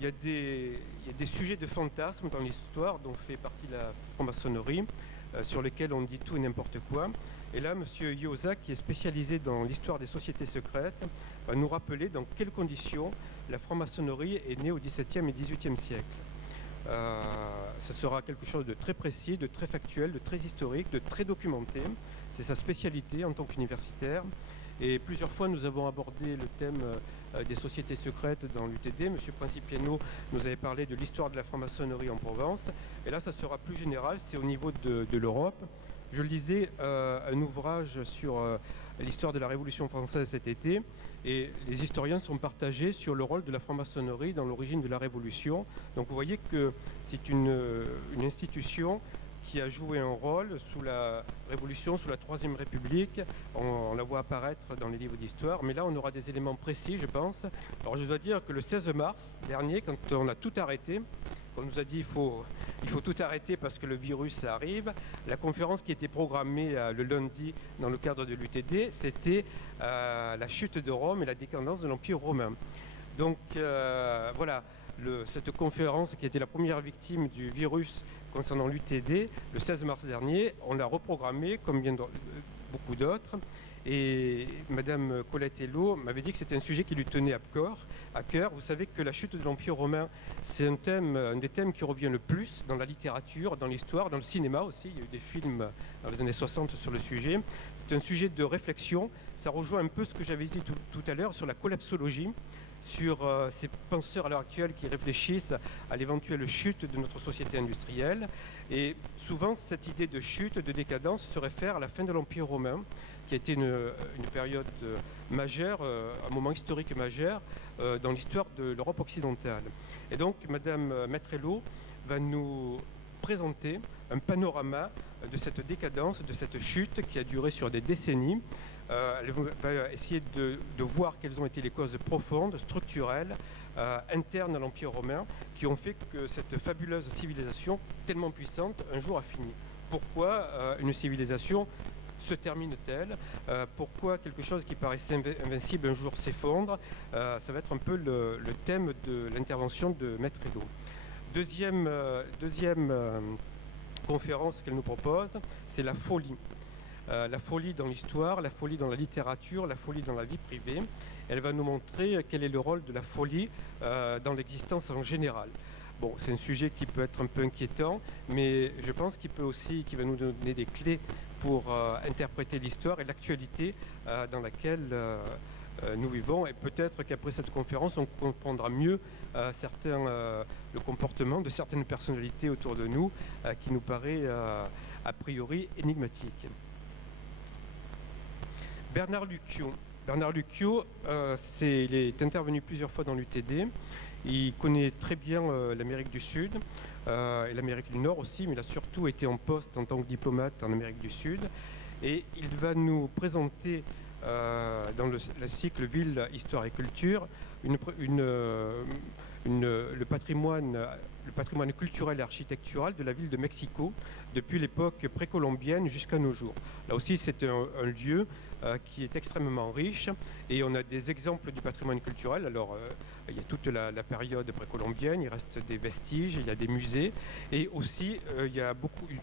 il y a des sujets de fantasme dans l'histoire dont fait partie la franc-maçonnerie, sur lesquels on dit tout et n'importe quoi. Et là, M. Yoza, qui est spécialisé dans l'histoire des sociétés secrètes, va nous rappeler dans quelles conditions la franc-maçonnerie est née au XVIIe et XVIIIe siècle. Ce sera quelque chose de très précis, de très factuel, de très historique, de très documenté. C'est sa spécialité en tant qu'universitaire. Et plusieurs fois, nous avons abordé le thème des sociétés secrètes dans l'UTD. M. Principiano nous avait parlé de l'histoire de la franc-maçonnerie en Provence. Et là, ça sera plus général, c'est au niveau de l'Europe. Je lisais un ouvrage sur l'histoire de la Révolution française cet été, et les historiens sont partagés sur le rôle de la franc-maçonnerie dans l'origine de la Révolution. Donc vous voyez que c'est une institution qui a joué un rôle sous la Révolution, sous la Troisième République. On la voit apparaître dans les livres d'histoire, mais là on aura des éléments précis, je pense. Alors je dois dire que le 16 mars dernier, quand on a tout arrêté, on nous a dit il faut tout arrêter parce que le virus arrive. La conférence qui était programmée le lundi dans le cadre de l'UTD, c'était la chute de Rome et la décadence de l'Empire romain. Donc voilà, cette conférence qui était la première victime du virus concernant l'UTD, le 16 mars dernier, on l'a reprogrammée comme bien beaucoup d'autres. Et Madame Colette Hello m'avait dit que c'était un sujet qui lui tenait à cœur. Vous savez que la chute de l'Empire romain, c'est un des thèmes qui revient le plus dans la littérature, dans l'histoire, dans le cinéma aussi. Il y a eu des films dans les années 60 sur le sujet. C'est un sujet de réflexion. Ça rejoint un peu ce que j'avais dit tout à l'heure sur la collapsologie, sur ces penseurs à l'heure actuelle qui réfléchissent à l'éventuelle chute de notre société industrielle. Et souvent, cette idée de chute, de décadence, se réfère à la fin de l'Empire romain, qui a été une période majeure, un moment historique majeur dans l'histoire de l'Europe occidentale. Et donc, Madame Maître-Hello va nous présenter un panorama de cette décadence, de cette chute qui a duré sur des décennies. Elle va essayer de voir quelles ont été les causes profondes, structurelles, internes à l'Empire romain, qui ont fait que cette fabuleuse civilisation, tellement puissante, un jour a fini. Pourquoi une civilisation se termine-t-elle? Pourquoi quelque chose qui paraissait invincible un jour s'effondre? Ça va être un peu le thème de l'intervention de Maître Hello. Deuxième conférence qu'elle nous propose, c'est la folie. La folie dans l'histoire, la folie dans la littérature, la folie dans la vie privée. Elle va nous montrer quel est le rôle de la folie dans l'existence en général. Bon, c'est un sujet qui peut être un peu inquiétant, mais je pense qu'il va nous donner des clés pour interpréter l'histoire et l'actualité dans laquelle nous vivons. Et peut-être qu'après cette conférence, on comprendra mieux le comportement de certaines personnalités autour de nous qui nous paraît a priori énigmatique. Bernard Lucchio. Bernard Lucchio, il est intervenu plusieurs fois dans l'UTD. Il connaît très bien l'Amérique du Sud et l'Amérique du Nord aussi, mais il a surtout été en poste en tant que diplomate en Amérique du Sud. Et il va nous présenter dans le cycle Ville, Histoire et Culture le patrimoine culturel et architectural de la ville de Mexico depuis l'époque précolombienne jusqu'à nos jours. Là aussi, c'est un lieu qui est extrêmement riche et on a des exemples du patrimoine culturel. Alors, il y a toute la période précolombienne, il reste des vestiges, il y a des musées et aussi il y a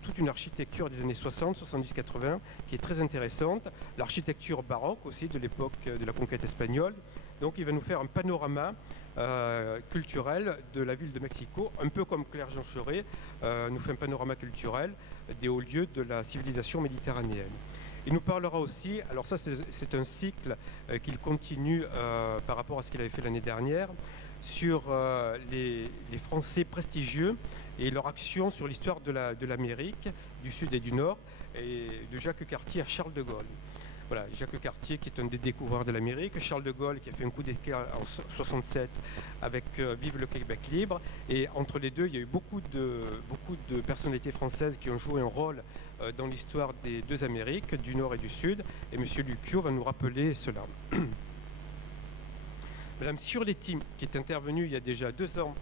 toute une architecture des années 60, 70, 80 qui est très intéressante. L'architecture baroque aussi de l'époque de la conquête espagnole, Donc il va nous faire un panorama culturel de la ville de Mexico, un peu comme Claire Jean Cheret nous fait un panorama culturel des hauts lieux de la civilisation méditerranéenne. Il nous parlera aussi, alors ça c'est un cycle qu'il continue par rapport à ce qu'il avait fait l'année dernière, sur les Français prestigieux et leur action sur l'histoire de l'Amérique, du Sud et du Nord, et de Jacques Cartier à Charles de Gaulle. Voilà, Jacques Cartier qui est un des découvreurs de l'Amérique, Charles de Gaulle qui a fait un coup d'éclat en 67 avec Vive le Québec libre, et entre les deux il y a eu beaucoup de personnalités françaises qui ont joué un rôle dans l'histoire des deux Amériques, du Nord et du Sud, et M. Lucchio va nous rappeler cela. Madame Surletti, qui est intervenue il y a déjà 2 ans,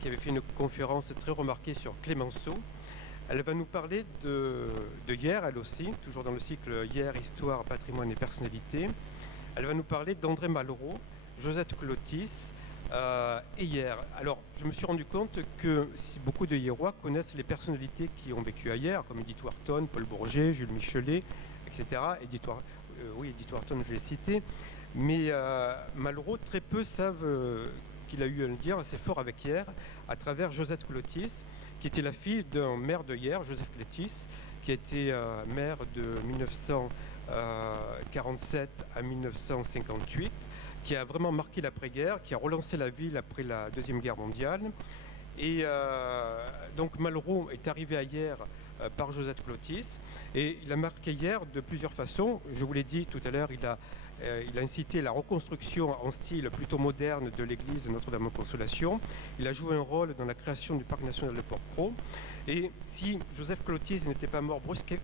qui avait fait une conférence très remarquée sur Clémenceau, elle va nous parler de hier, elle aussi, toujours dans le cycle Hier, Histoire, Patrimoine et Personnalité. Elle va nous parler d'André Malraux, Josette Clotis et Hier. Alors, je me suis rendu compte que beaucoup de Hierois connaissent les personnalités qui ont vécu à Hier, comme Edith Wharton, Paul Bourget, Jules Michelet, etc. Edith Wharton, je l'ai cité. Mais Malraux, très peu savent qu'il a eu un lien assez fort avec Hier à travers Josette Clotis, qui était la fille d'un maire de Hier, Joseph Clotis, qui a été maire de 1947 à 1958, qui a vraiment marqué l'après-guerre, qui a relancé la ville après la Deuxième Guerre mondiale. Et donc Malraux est arrivé à Hier par Josette Clotis, et il a marqué Hier de plusieurs façons. Je vous l'ai dit tout à l'heure, il a incité la reconstruction en style plutôt moderne de l'église Notre-Dame-de-Consolation. Il a joué un rôle dans la création du parc national de Port-Cros. Et si Joseph Clotis n'était pas mort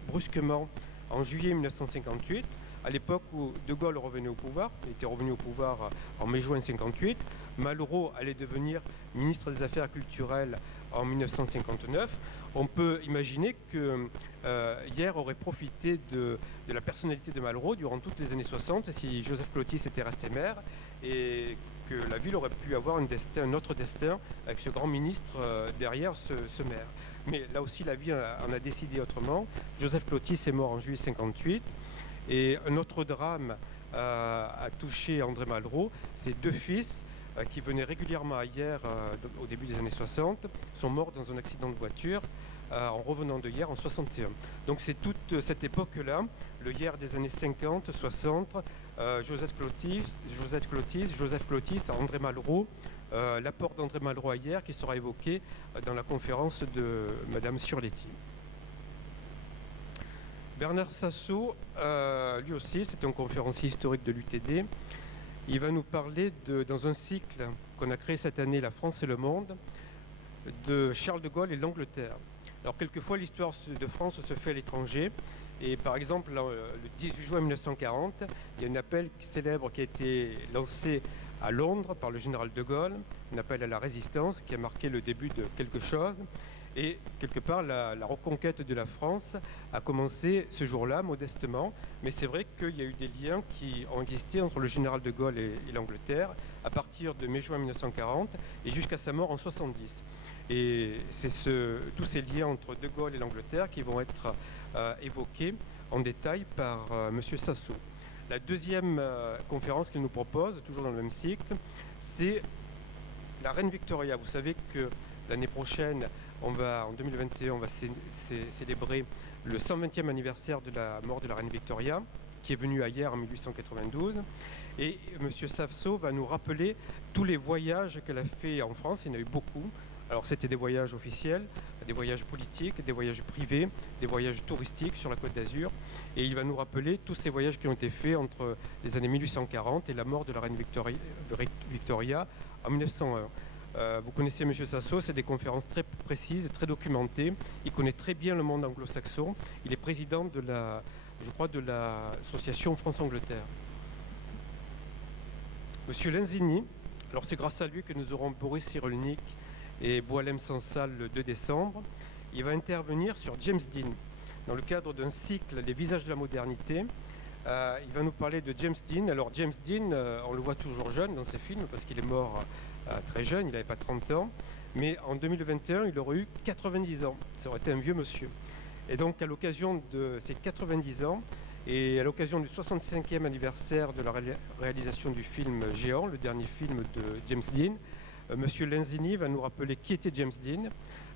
brusquement en juillet 1958, à l'époque où De Gaulle revenait au pouvoir, il était revenu au pouvoir en mai-juin 1958, Malraux allait devenir ministre des Affaires culturelles en 1959, on peut imaginer que Hier aurait profité de la personnalité de Malraux durant toutes les années 60 si Joseph Clotis était resté maire, et que la ville aurait pu avoir un autre destin avec ce grand ministre derrière ce maire. Mais là aussi la vie en a décidé autrement. Joseph Clotis est mort en juillet 1958. Et un autre drame a touché André Malraux. Ses 2 fils, qui venaient régulièrement à Hier au début des années 60, sont morts dans un accident de voiture en revenant de Hier en 61. Donc c'est toute cette époque-là, le Hier des années 50, 60, Joseph Clotis, André Malraux, l'apport d'André Malraux à Hier qui sera évoqué dans la conférence de Madame Surletti. Bernard Sassot, lui aussi, c'est un conférencier historique de l'UTD. Il va nous parler, dans un cycle qu'on a créé cette année, La France et le monde, de Charles de Gaulle et l'Angleterre. Alors, quelquefois, l'histoire de France se fait à l'étranger. Et par exemple, le 18 juin 1940, il y a un appel célèbre qui a été lancé à Londres par le général de Gaulle, un appel à la résistance qui a marqué le début de quelque chose. Et quelque part, la reconquête de la France a commencé ce jour-là, modestement. Mais c'est vrai qu'il y a eu des liens qui ont existé entre le général de Gaulle et l'Angleterre à partir de mai-juin 1940 et jusqu'à sa mort en 1970. Et c'est tous ces liens entre de Gaulle et l'Angleterre qui vont être évoqués en détail par M. Sassot. La deuxième conférence qu'il nous propose, toujours dans le même cycle, c'est la Reine Victoria. Vous savez que l'année prochaine, en 2021, on va célébrer le 120e anniversaire de la mort de la Reine Victoria, qui est venue à Hier en 1892. Et M. Sassot va nous rappeler tous les voyages qu'elle a fait en France. Il y en a eu beaucoup. Alors c'était des voyages officiels, des voyages politiques, des voyages privés, des voyages touristiques sur la Côte d'Azur. Et il va nous rappeler tous ces voyages qui ont été faits entre les années 1840 et la mort de la Reine Victoria en 1901. Vous connaissez M. Sassot, c'est des conférences très précises, très documentées. Il connaît très bien le monde anglo-saxon. Il est président de l'association France-Angleterre. M. Lenzini, alors c'est grâce à lui que nous aurons Boris Cyrulnik et Boualem Sansal le 2 décembre. Il va intervenir sur James Dean. Dans le cadre d'un cycle Les visages de la modernité, il va nous parler de James Dean. Alors James Dean, on le voit toujours jeune dans ses films parce qu'il est mort très jeune, il n'avait pas 30 ans. Mais en 2021, il aurait eu 90 ans. Ça aurait été un vieux monsieur. Et donc à l'occasion de ces 90 ans, Et à l'occasion du 65e anniversaire de la réalisation du film Géant, le dernier film de James Dean, Monsieur Lenzini va nous rappeler qui était James Dean,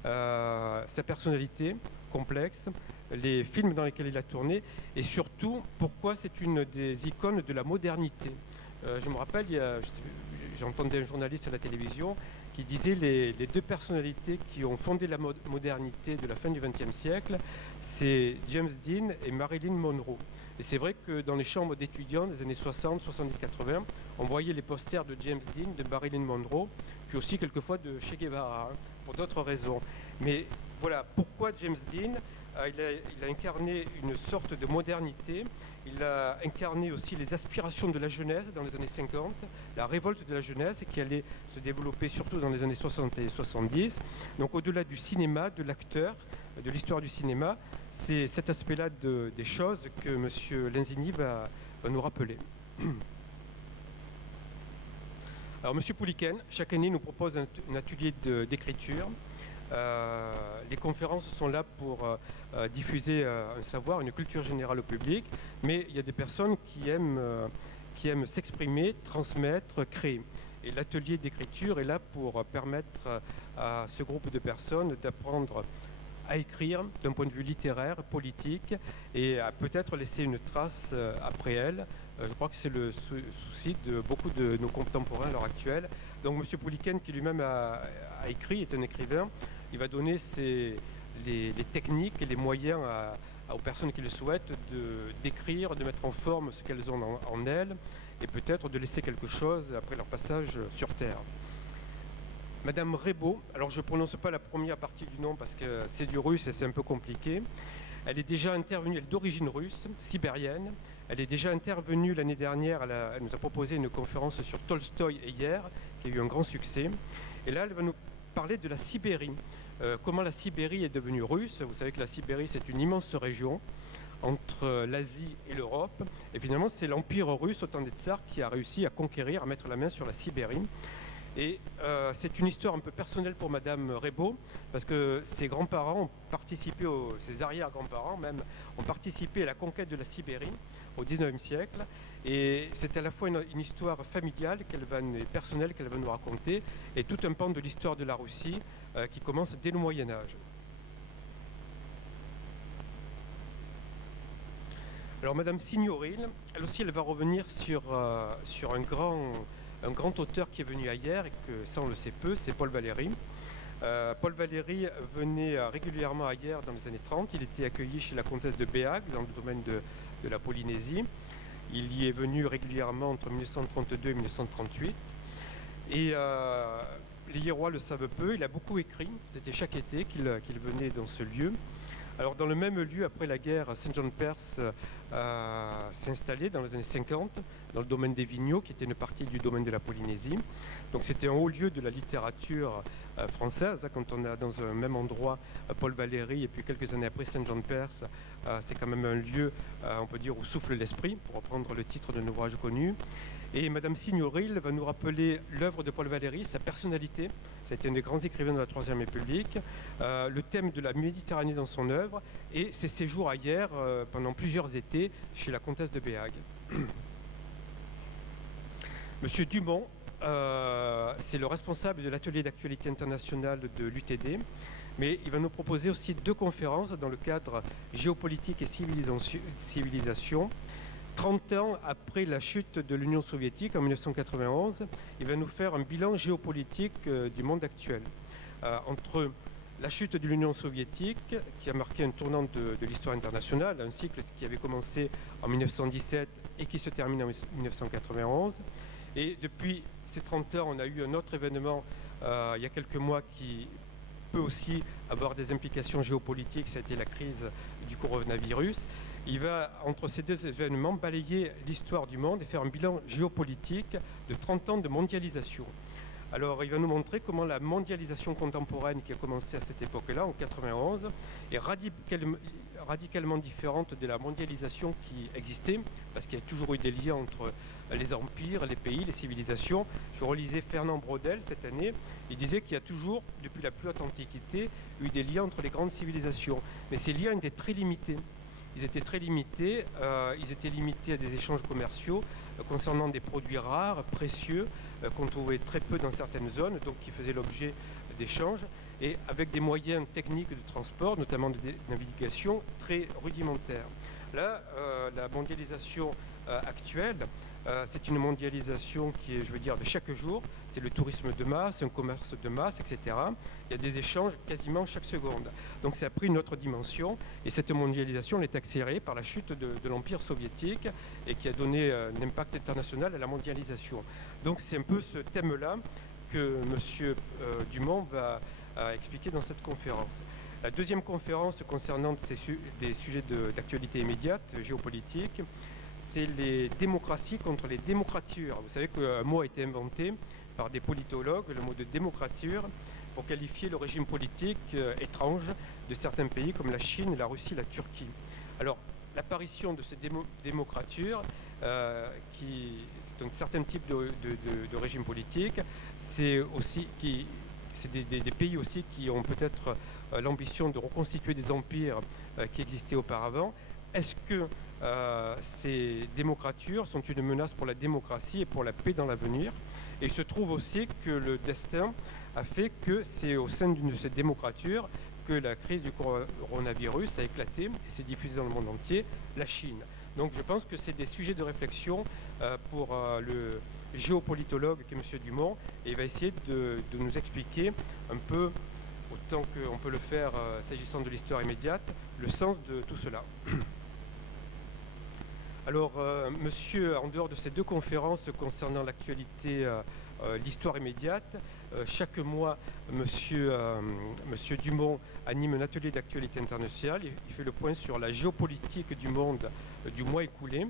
sa personnalité complexe, les films dans lesquels il a tourné et surtout pourquoi c'est une des icônes de la modernité. Je me rappelle, j'entendais un journaliste à la télévision qui disait les deux personnalités qui ont fondé la modernité de la fin du XXe siècle, c'est James Dean et Marilyn Monroe. Et c'est vrai que dans les chambres d'étudiants des années 60, 70, 80, on voyait les posters de James Dean, de Marilyn Monroe, puis aussi quelquefois de Che Guevara, hein, pour d'autres raisons. Mais voilà, pourquoi James Dean il a incarné une sorte de modernité, il a incarné aussi les aspirations de la jeunesse dans les années 50, la révolte de la jeunesse qui allait se développer surtout dans les années 60 et 70. Donc au-delà du cinéma, de l'acteur, de l'histoire du cinéma, c'est cet aspect-là des choses que M. Lenzini va nous rappeler. Alors M. Pouliken, chaque année, nous propose un atelier d'écriture. Les conférences sont là pour diffuser un savoir, une culture générale au public, mais il y a des personnes qui aiment s'exprimer, transmettre, créer. Et l'atelier d'écriture est là pour permettre à ce groupe de personnes d'apprendre à écrire d'un point de vue littéraire, politique, et à peut-être laisser une trace après elle. Je crois que c'est le souci de beaucoup de nos contemporains à l'heure actuelle. Donc M. Pouliken, qui lui-même a écrit, est un écrivain, il va donner les techniques et les moyens aux personnes qui le souhaitent d'écrire, de mettre en forme ce qu'elles ont en elles, et peut-être de laisser quelque chose après leur passage sur Terre. Madame Rebaud, alors je ne prononce pas la première partie du nom parce que c'est du russe et c'est un peu compliqué. Elle est déjà intervenue, elle est d'origine russe, sibérienne. Elle est déjà intervenue l'année dernière, elle nous a proposé une conférence sur Tolstoï et hier, qui a eu un grand succès. Et là, elle va nous parler de la Sibérie. Comment la Sibérie est devenue russe. Vous savez que la Sibérie, c'est une immense région entre l'Asie et l'Europe. Et finalement, c'est l'Empire russe, au temps des tsars, qui a réussi à conquérir, à mettre la main sur la Sibérie. Et c'est une histoire un peu personnelle pour Madame Rebaud, parce que ses grands-parents ont participé, ses arrière-grands-parents même, ont participé à la conquête de la Sibérie au XIXe siècle. Et c'est à la fois une histoire familiale et personnelle qu'elle va nous raconter, et tout un pan de l'histoire de la Russie qui commence dès le Moyen-Âge. Alors Madame Signoril, elle aussi, elle va revenir sur un grand auteur qui est venu hier et que ça on le sait peu, c'est Paul Valéry. Paul Valéry venait régulièrement ailleurs dans les années 30, il était accueilli chez la comtesse de Béhague dans le domaine de la Polynésie. Il y est venu régulièrement entre 1932 et 1938. Et les Hiérois le savent peu, il a beaucoup écrit, c'était chaque été qu'il venait dans ce lieu. Alors dans le même lieu, après la guerre, Saint John Perse s'est installé dans les années 50, dans le domaine des Vigneaux, qui était une partie du domaine de la Polynésie. Donc c'était un haut lieu de la littérature française. Quand on a dans un même endroit Paul Valéry et puis quelques années après Saint John Perse, c'est quand même un lieu, on peut dire, où souffle l'esprit, pour reprendre le titre d'un ouvrage connu. Et Madame Signoril va nous rappeler l'œuvre de Paul Valéry, sa personnalité. Ça a été un des grands écrivains de la Troisième République, le thème de la Méditerranée dans son œuvre et ses séjours ailleurs pendant plusieurs étés chez la comtesse de Béhague. Monsieur Dumont, c'est le responsable de l'atelier d'actualité internationale de l'UTD, mais il va nous proposer aussi 2 conférences dans le cadre géopolitique et civilisation. 30 ans après la chute de l'Union soviétique en 1991, il va nous faire un bilan géopolitique du monde actuel. Entre la chute de l'Union soviétique, qui a marqué un tournant de l'histoire internationale, un cycle qui avait commencé en 1917 et qui se termine en 1991. Et depuis ces 30 ans, on a eu un autre événement il y a quelques mois qui peut aussi avoir des implications géopolitiques, ça a été la crise du coronavirus. Il va, entre ces 2 événements, balayer l'histoire du monde et faire un bilan géopolitique de 30 ans de mondialisation. Alors, il va nous montrer comment la mondialisation contemporaine qui a commencé à cette époque-là, en 91, est radicalement différente de la mondialisation qui existait, parce qu'il y a toujours eu des liens entre les empires, les pays, les civilisations. Je relisais Fernand Braudel cette année, il disait qu'il y a toujours, depuis la plus haute antiquité, eu des liens entre les grandes civilisations. Mais ces liens étaient très limités. ils étaient très limités. Ils étaient limités à des échanges commerciaux concernant des produits rares, précieux, qu'on trouvait très peu dans certaines zones, donc qui faisaient l'objet d'échanges, et avec des moyens techniques de transport, notamment de navigation, très rudimentaires. Là, la mondialisation actuelle, c'est une mondialisation qui est, je veux dire, de chaque jour. C'est le tourisme de masse, un commerce de masse, etc. Il y a des échanges quasiment chaque seconde. Donc ça a pris une autre dimension. Et cette mondialisation elle est accélérée par la chute de l'Empire soviétique et qui a donné un impact international à la mondialisation. Donc c'est un peu ce thème-là que M. Dumont va expliquer dans cette conférence. La deuxième conférence concernant des sujets d'actualité immédiate, géopolitique, c'est les démocraties contre les démocratures. Vous savez qu'un mot a été inventé par des politologues, le mot de démocrature, pour qualifier le régime politique étrange de certains pays comme la Chine, la Russie, la Turquie. Alors, l'apparition de ces démocratures, c'est un certain type de régime politique, c'est aussi c'est des pays aussi qui ont peut-être l'ambition de reconstituer des empires qui existaient auparavant. Est-ce que ces démocratures sont une menace pour la démocratie et pour la paix dans l'avenir? Et il se trouve aussi que le destin a fait que c'est au sein d'une de ces démocratures que la crise du coronavirus a éclaté et s'est diffusée dans le monde entier, la Chine. Donc je pense que c'est des sujets de réflexion pour le géopolitologue qui est M. Dumont, et il va essayer de nous expliquer un peu, autant qu'on peut le faire s'agissant de l'histoire immédiate, le sens de tout cela. Alors, monsieur, en dehors de ces deux conférences concernant l'actualité, l'histoire immédiate, chaque mois, monsieur Dumont anime un atelier d'actualité internationale. Il fait le point sur la géopolitique du monde du mois écoulé.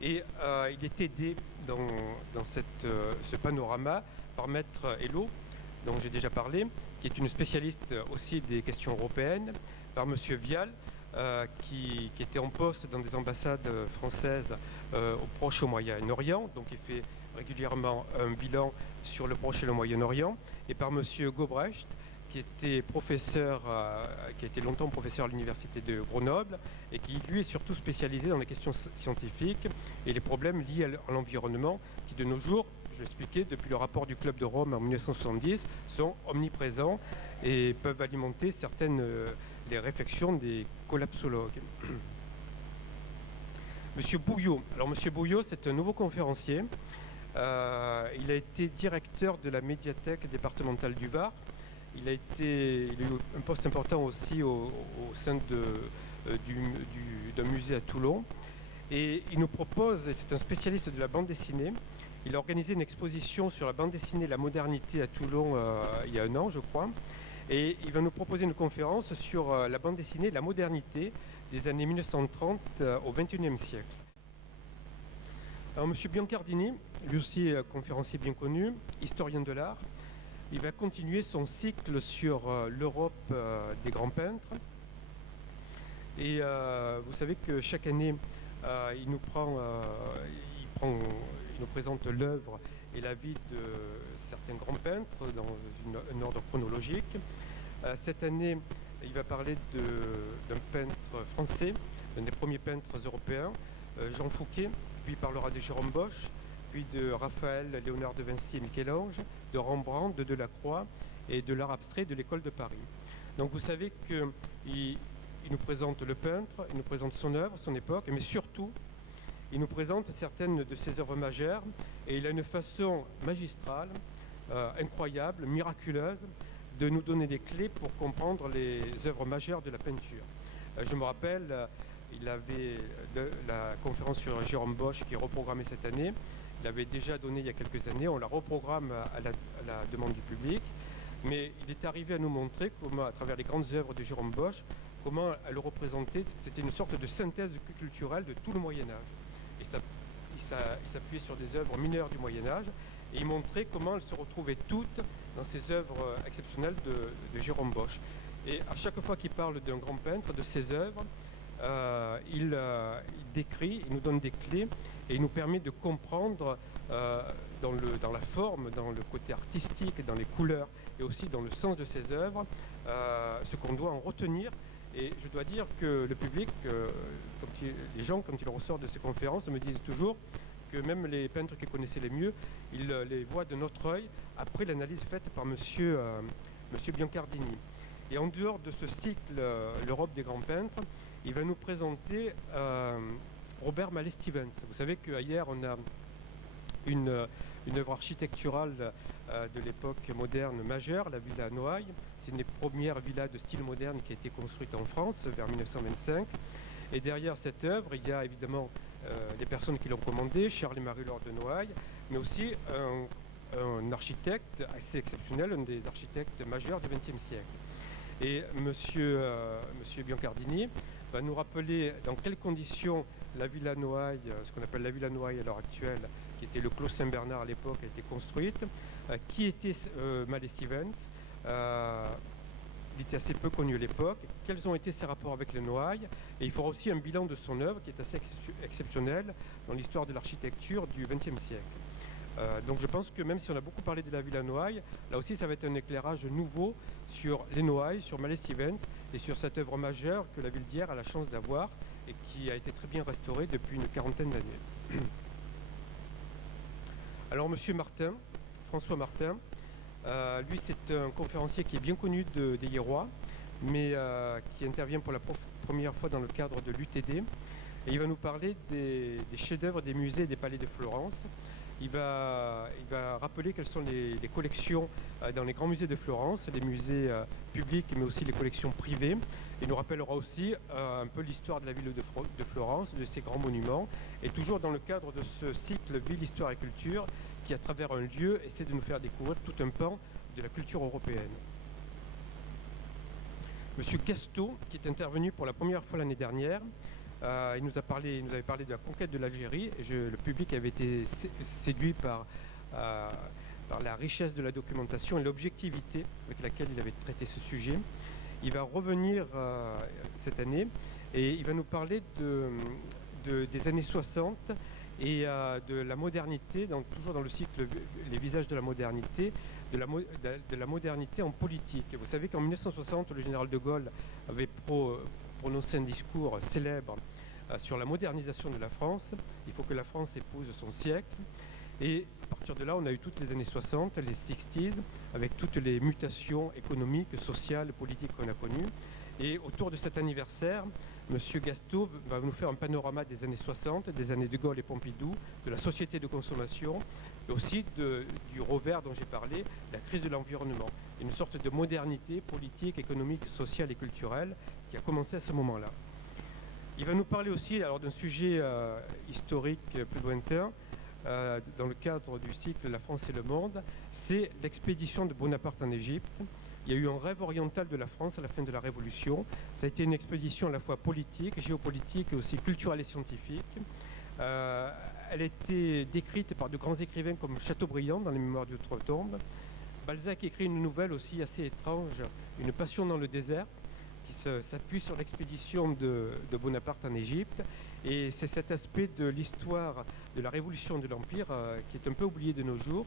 Et il est aidé dans ce panorama par Maître Hello, dont j'ai déjà parlé, qui est une spécialiste aussi des questions européennes, par monsieur Vial, qui était en poste dans des ambassades françaises au Proche et au Moyen-Orient, donc il fait régulièrement un bilan sur le Proche et le Moyen-Orient, et par M. Gobrecht, qui était professeur, qui a été longtemps professeur à l'université de Grenoble, et qui lui est surtout spécialisé dans les questions scientifiques et les problèmes liés à l'environnement, qui de nos jours, je l'ai expliqué, depuis le rapport du Club de Rome en 1970, sont omniprésents et peuvent alimenter certaines les réflexions des collapsologues. Monsieur Bouillot. Alors Monsieur Bouillot, c'est un nouveau conférencier. Il a été directeur de la médiathèque départementale du Var. Il a eu un poste important aussi au sein d'un musée à Toulon. Et il nous propose, et c'est un spécialiste de la bande dessinée, il a organisé une exposition sur la bande dessinée La modernité à Toulon il y a un an, je crois. Et il va nous proposer une conférence sur la bande dessinée La modernité des années 1930 au XXIe siècle. Alors M. Biancardini, lui aussi conférencier bien connu, historien de l'art, il va continuer son cycle sur l'Europe des grands peintres. Et vous savez que chaque année, il nous présente l'œuvre et la vie de certains grands peintres dans un ordre chronologique. Cette année, il va parler d'un peintre français, l'un des premiers peintres européens, Jean Fouquet, puis il parlera de Jérôme Bosch, puis de Raphaël, Léonard de Vinci et Michel-Ange, de Rembrandt, de Delacroix et de l'art abstrait de l'école de Paris. Donc vous savez qu'il nous présente le peintre, il nous présente son œuvre, son époque, mais surtout, il nous présente certaines de ses œuvres majeures et il a une façon magistrale, incroyable, miraculeuse, de nous donner des clés pour comprendre les œuvres majeures de la peinture. Je me rappelle, il avait la conférence sur Jérôme Bosch qui est reprogrammée cette année. Il l'avait déjà donné il y a quelques années, on la reprogramme à la demande du public. Mais il est arrivé à nous montrer comment, à travers les grandes œuvres de Jérôme Bosch, comment elle représentait, c'était une sorte de synthèse culturelle de tout le Moyen-Âge. Et il s'appuyait sur des œuvres mineures du Moyen-Âge et il montrait comment elles se retrouvaient toutes dans ces œuvres exceptionnelles de Jérôme Bosch. Et à chaque fois qu'il parle d'un grand peintre, de ses œuvres, il décrit, il nous donne des clés et il nous permet de comprendre dans la forme, dans le côté artistique, dans les couleurs et aussi dans le sens de ses œuvres, ce qu'on doit en retenir Et je dois dire que le public, les gens, quand ils ressortent de ces conférences, me disent toujours que même les peintres qui connaissaient les mieux, ils les voient de notre œil après l'analyse faite par monsieur Biancardini. Et en dehors de ce cycle, l'Europe des grands peintres, il va nous présenter Robert Mallet-Stevens. Vous savez qu'hier, on a une œuvre architecturale de l'époque moderne majeure, la Villa Noailles. C'est une des premières villas de style moderne qui a été construite en France vers 1925. Et derrière cette œuvre, il y a évidemment les personnes qui l'ont commandée, Charles et Marie-Laure de Noailles, mais aussi un architecte assez exceptionnel, un des architectes majeurs du XXe siècle. Et monsieur Biancardini va nous rappeler dans quelles conditions la Villa Noailles, ce qu'on appelle la Villa Noailles à l'heure actuelle, qui était le Clos Saint-Bernard à l'époque, a été construite. Qui était Mallet-Stevens, il était assez peu connu à l'époque. Quels ont été ses rapports avec les Noailles? Et il fera aussi un bilan de son œuvre qui est assez exceptionnel dans l'histoire de l'architecture du XXe siècle. Donc je pense que même si on a beaucoup parlé de la Villa Noailles, là aussi ça va être un éclairage nouveau sur les Noailles, sur Mallet-Stevens et sur cette œuvre majeure que la ville d'Hyères a la chance d'avoir et qui a été très bien restaurée depuis une quarantaine d'années. Alors monsieur Martin, François Martin, lui c'est un conférencier qui est bien connu des Hyérois, mais qui intervient pour la première fois dans le cadre de l'UTD. Et il va nous parler des chefs-d'œuvre des musées et des palais de Florence. Il va rappeler quelles sont les collections dans les grands musées de Florence, les musées publics, mais aussi les collections privées. Il nous rappellera aussi un peu l'histoire de la ville de Florence, de ses grands monuments, et toujours dans le cadre de ce cycle Ville, Histoire et Culture, qui à travers un lieu essaie de nous faire découvrir tout un pan de la culture européenne. Monsieur Gastaud, qui est intervenu pour la première fois l'année dernière, il nous avait parlé de la conquête de l'Algérie et le public avait été séduit par la richesse de la documentation et l'objectivité avec laquelle il avait traité ce sujet. Il va revenir cette année et il va nous parler des années 60 et de la modernité, toujours dans le cycle Les visages de la modernité, de la modernité en politique. Vous savez qu'en 1960, le général de Gaulle avait prononcé un discours célèbre sur la modernisation de la France. Il faut que la France épouse son siècle. Et à partir de là, on a eu toutes les années 60, les 60s, avec toutes les mutations économiques, sociales, politiques qu'on a connues. Et autour de cet anniversaire, M. Gastaud va nous faire un panorama des années 60, des années de Gaulle et Pompidou, de la société de consommation, et aussi du revers dont j'ai parlé, la crise de l'environnement. Une sorte de modernité politique, économique, sociale et culturelle qui a commencé à ce moment-là. Il va nous parler aussi d'un sujet historique plus lointain, dans le cadre du cycle La France et le monde, c'est l'expédition de Bonaparte en Égypte. Il y a eu un rêve oriental de la France à la fin de la Révolution. Ça a été une expédition à la fois politique, géopolitique et aussi culturelle et scientifique. Elle a été décrite par de grands écrivains comme Chateaubriand dans les Mémoires d'Outre-Tombe. Balzac écrit une nouvelle aussi assez étrange, Une passion dans le désert, qui s'appuie sur l'expédition de Bonaparte en Égypte. Et c'est cet aspect de l'histoire de la révolution de l'Empire qui est un peu oublié de nos jours,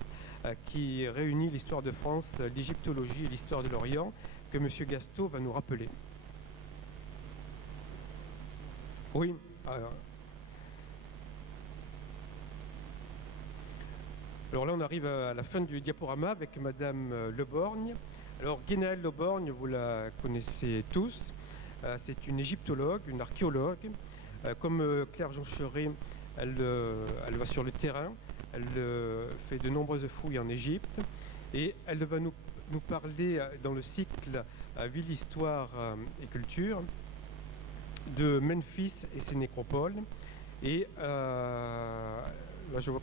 qui réunit l'histoire de France, l'égyptologie et l'histoire de l'Orient, que M. Gastaud va nous rappeler. Oui. Alors là, on arrive à la fin du diaporama avec Madame Leborgne. Alors, Guénaëlle Leborgne, vous la connaissez tous. C'est une égyptologue, une archéologue. Comme Claire Joncheret, elle va sur le terrain, elle fait de nombreuses fouilles en Égypte et elle va nous parler dans le cycle Ville, Histoire et Culture de Memphis et ses nécropoles et là je vois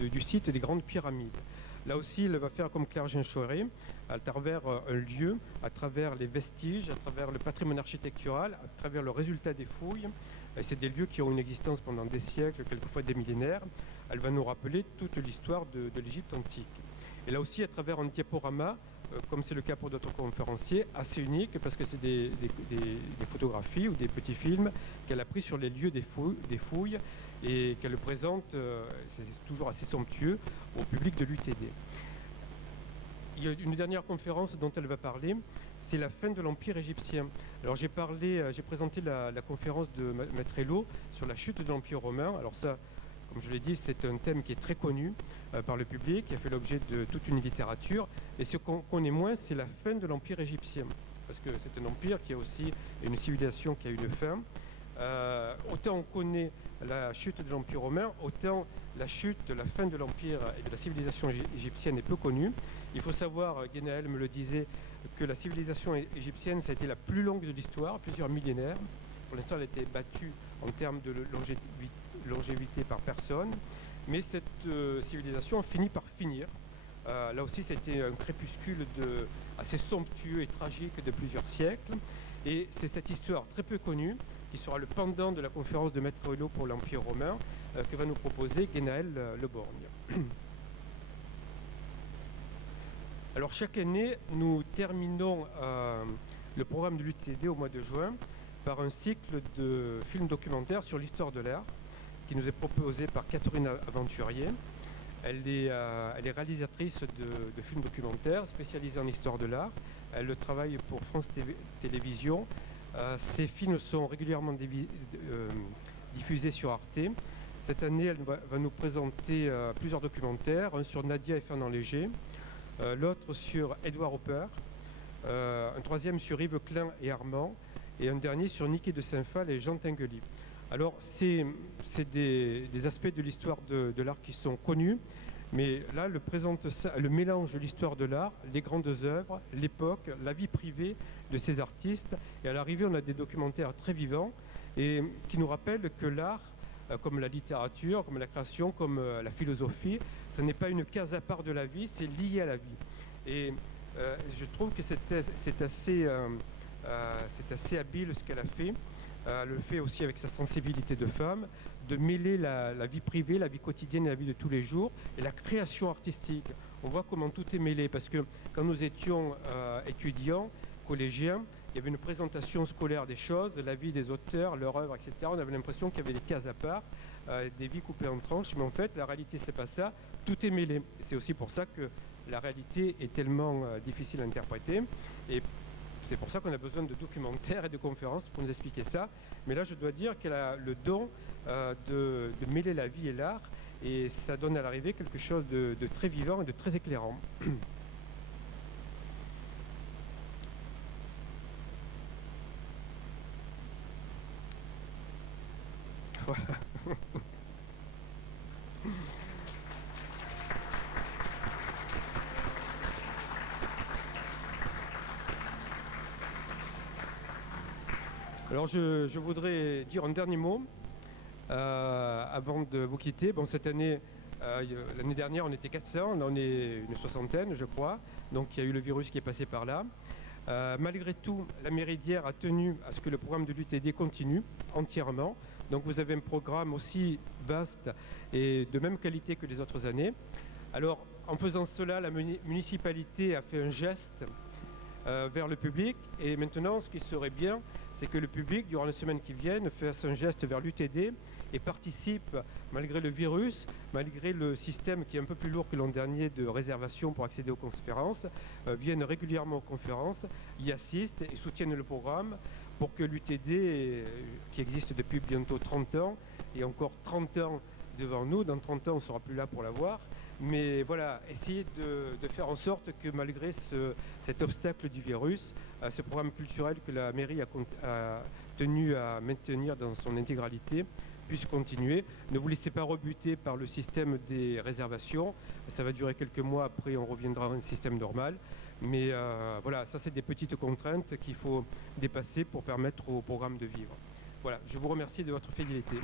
du site des Grandes Pyramides. Là aussi, elle va faire comme Claire Joncheret, à travers un lieu, à travers les vestiges, à travers le patrimoine architectural, à travers le résultat des fouilles. Et c'est des lieux qui ont une existence pendant des siècles, quelquefois des millénaires. Elle va nous rappeler toute l'histoire de l'Égypte antique. Et là aussi, à travers un diaporama, comme c'est le cas pour d'autres conférenciers, assez unique, parce que c'est des photographies ou des petits films qu'elle a pris sur les lieux des fouilles et qu'elle présente, c'est toujours assez somptueux, au public de l'UTD. il y a une dernière conférence dont elle va parler, c'est la fin de l'Empire égyptien. Alors j'ai présenté la conférence de Maître Hello sur la chute de l'Empire romain. Alors ça, comme je l'ai dit, c'est un thème qui est très connu par le public, qui a fait l'objet de toute une littérature. Et ce qu'on connaît moins, c'est la fin de l'Empire égyptien. Parce que c'est un empire qui a aussi une civilisation qui a une fin. Autant on connaît la chute de l'Empire romain, autant la fin de l'Empire et de la civilisation égyptienne est peu connue. Il faut savoir, Guénaël me le disait, que la civilisation égyptienne, ça a été la plus longue de l'histoire, plusieurs millénaires. Pour l'instant, elle a été battue en termes de longévité par personne. Mais cette civilisation a fini par finir. Là aussi, c'était un crépuscule assez somptueux et tragique de plusieurs siècles. Et c'est cette histoire très peu connue qui sera le pendant de la conférence de Maître Hello pour l'Empire romain que va nous proposer Guénaël Le Borgne. Alors chaque année, nous terminons le programme de l'UTD au mois de juin par un cycle de films documentaires sur l'histoire de l'art qui nous est proposé par Catherine Aventurier. Elle est réalisatrice de films documentaires spécialisés en histoire de l'art. Elle travaille pour France Télévisions. Ces films sont régulièrement diffusés sur Arte. Cette année, elle va nous présenter plusieurs documentaires, un sur Nadia et Fernand Léger, l'autre sur Edouard Hopper, un troisième sur Yves Klein et Armand, et un dernier sur Niki de Saint-Phal et Jean Tinguely. Alors, c'est des aspects de l'histoire de l'art qui sont connus, mais là, le mélange de l'histoire de l'art, les grandes œuvres, l'époque, la vie privée de ces artistes. Et à l'arrivée, on a des documentaires très vivants et qui nous rappellent que l'art, comme la littérature, comme la création, comme la philosophie, ce n'est pas une case à part de la vie, c'est lié à la vie. Et je trouve que c'est assez habile ce qu'elle a fait. Le fait aussi avec sa sensibilité de femme, de mêler la vie privée, la vie quotidienne et la vie de tous les jours et la création artistique. On voit comment tout est mêlé parce que quand nous étions étudiants, collégiens, il y avait une présentation scolaire des choses, la vie des auteurs, leur œuvre, etc. On avait l'impression qu'il y avait des cases à part, des vies coupées en tranches, mais en fait la réalité c'est pas ça, tout est mêlé. C'est aussi pour ça que la réalité est tellement difficile à interpréter. Et c'est pour ça qu'on a besoin de documentaires et de conférences pour nous expliquer ça. Mais là, je dois dire qu'elle a le don de mêler la vie et l'art. Et ça donne à l'arrivée quelque chose de très vivant et de très éclairant. Voilà. Alors je voudrais dire un dernier mot avant de vous quitter. Bon, cette année, l'année dernière on était 400, là on est une soixantaine je crois, donc il y a eu le virus qui est passé par là. Malgré tout, la mairie d'Hyères a tenu à ce que le programme de l'UTD continue entièrement. Donc vous avez un programme aussi vaste et de même qualité que les autres années. Alors en faisant cela, la municipalité a fait un geste vers le public et maintenant ce qui serait bien, c'est que le public, durant les semaines qui viennent, fasse un geste vers l'UTD et participe, malgré le virus, malgré le système qui est un peu plus lourd que l'an dernier de réservation pour accéder aux conférences, viennent régulièrement aux conférences, y assistent et soutiennent le programme pour que l'UTD, qui existe depuis bientôt 30 ans, et encore 30 ans devant nous, dans 30 ans on ne sera plus là pour la voir, mais voilà, essayer de faire en sorte que malgré cet obstacle du virus, ce programme culturel que la mairie a tenu à maintenir dans son intégralité puisse continuer. Ne vous laissez pas rebuter par le système des réservations. Ça va durer quelques mois, après on reviendra à un système normal. Mais voilà, ça c'est des petites contraintes qu'il faut dépasser pour permettre au programme de vivre. Voilà, je vous remercie de votre fidélité.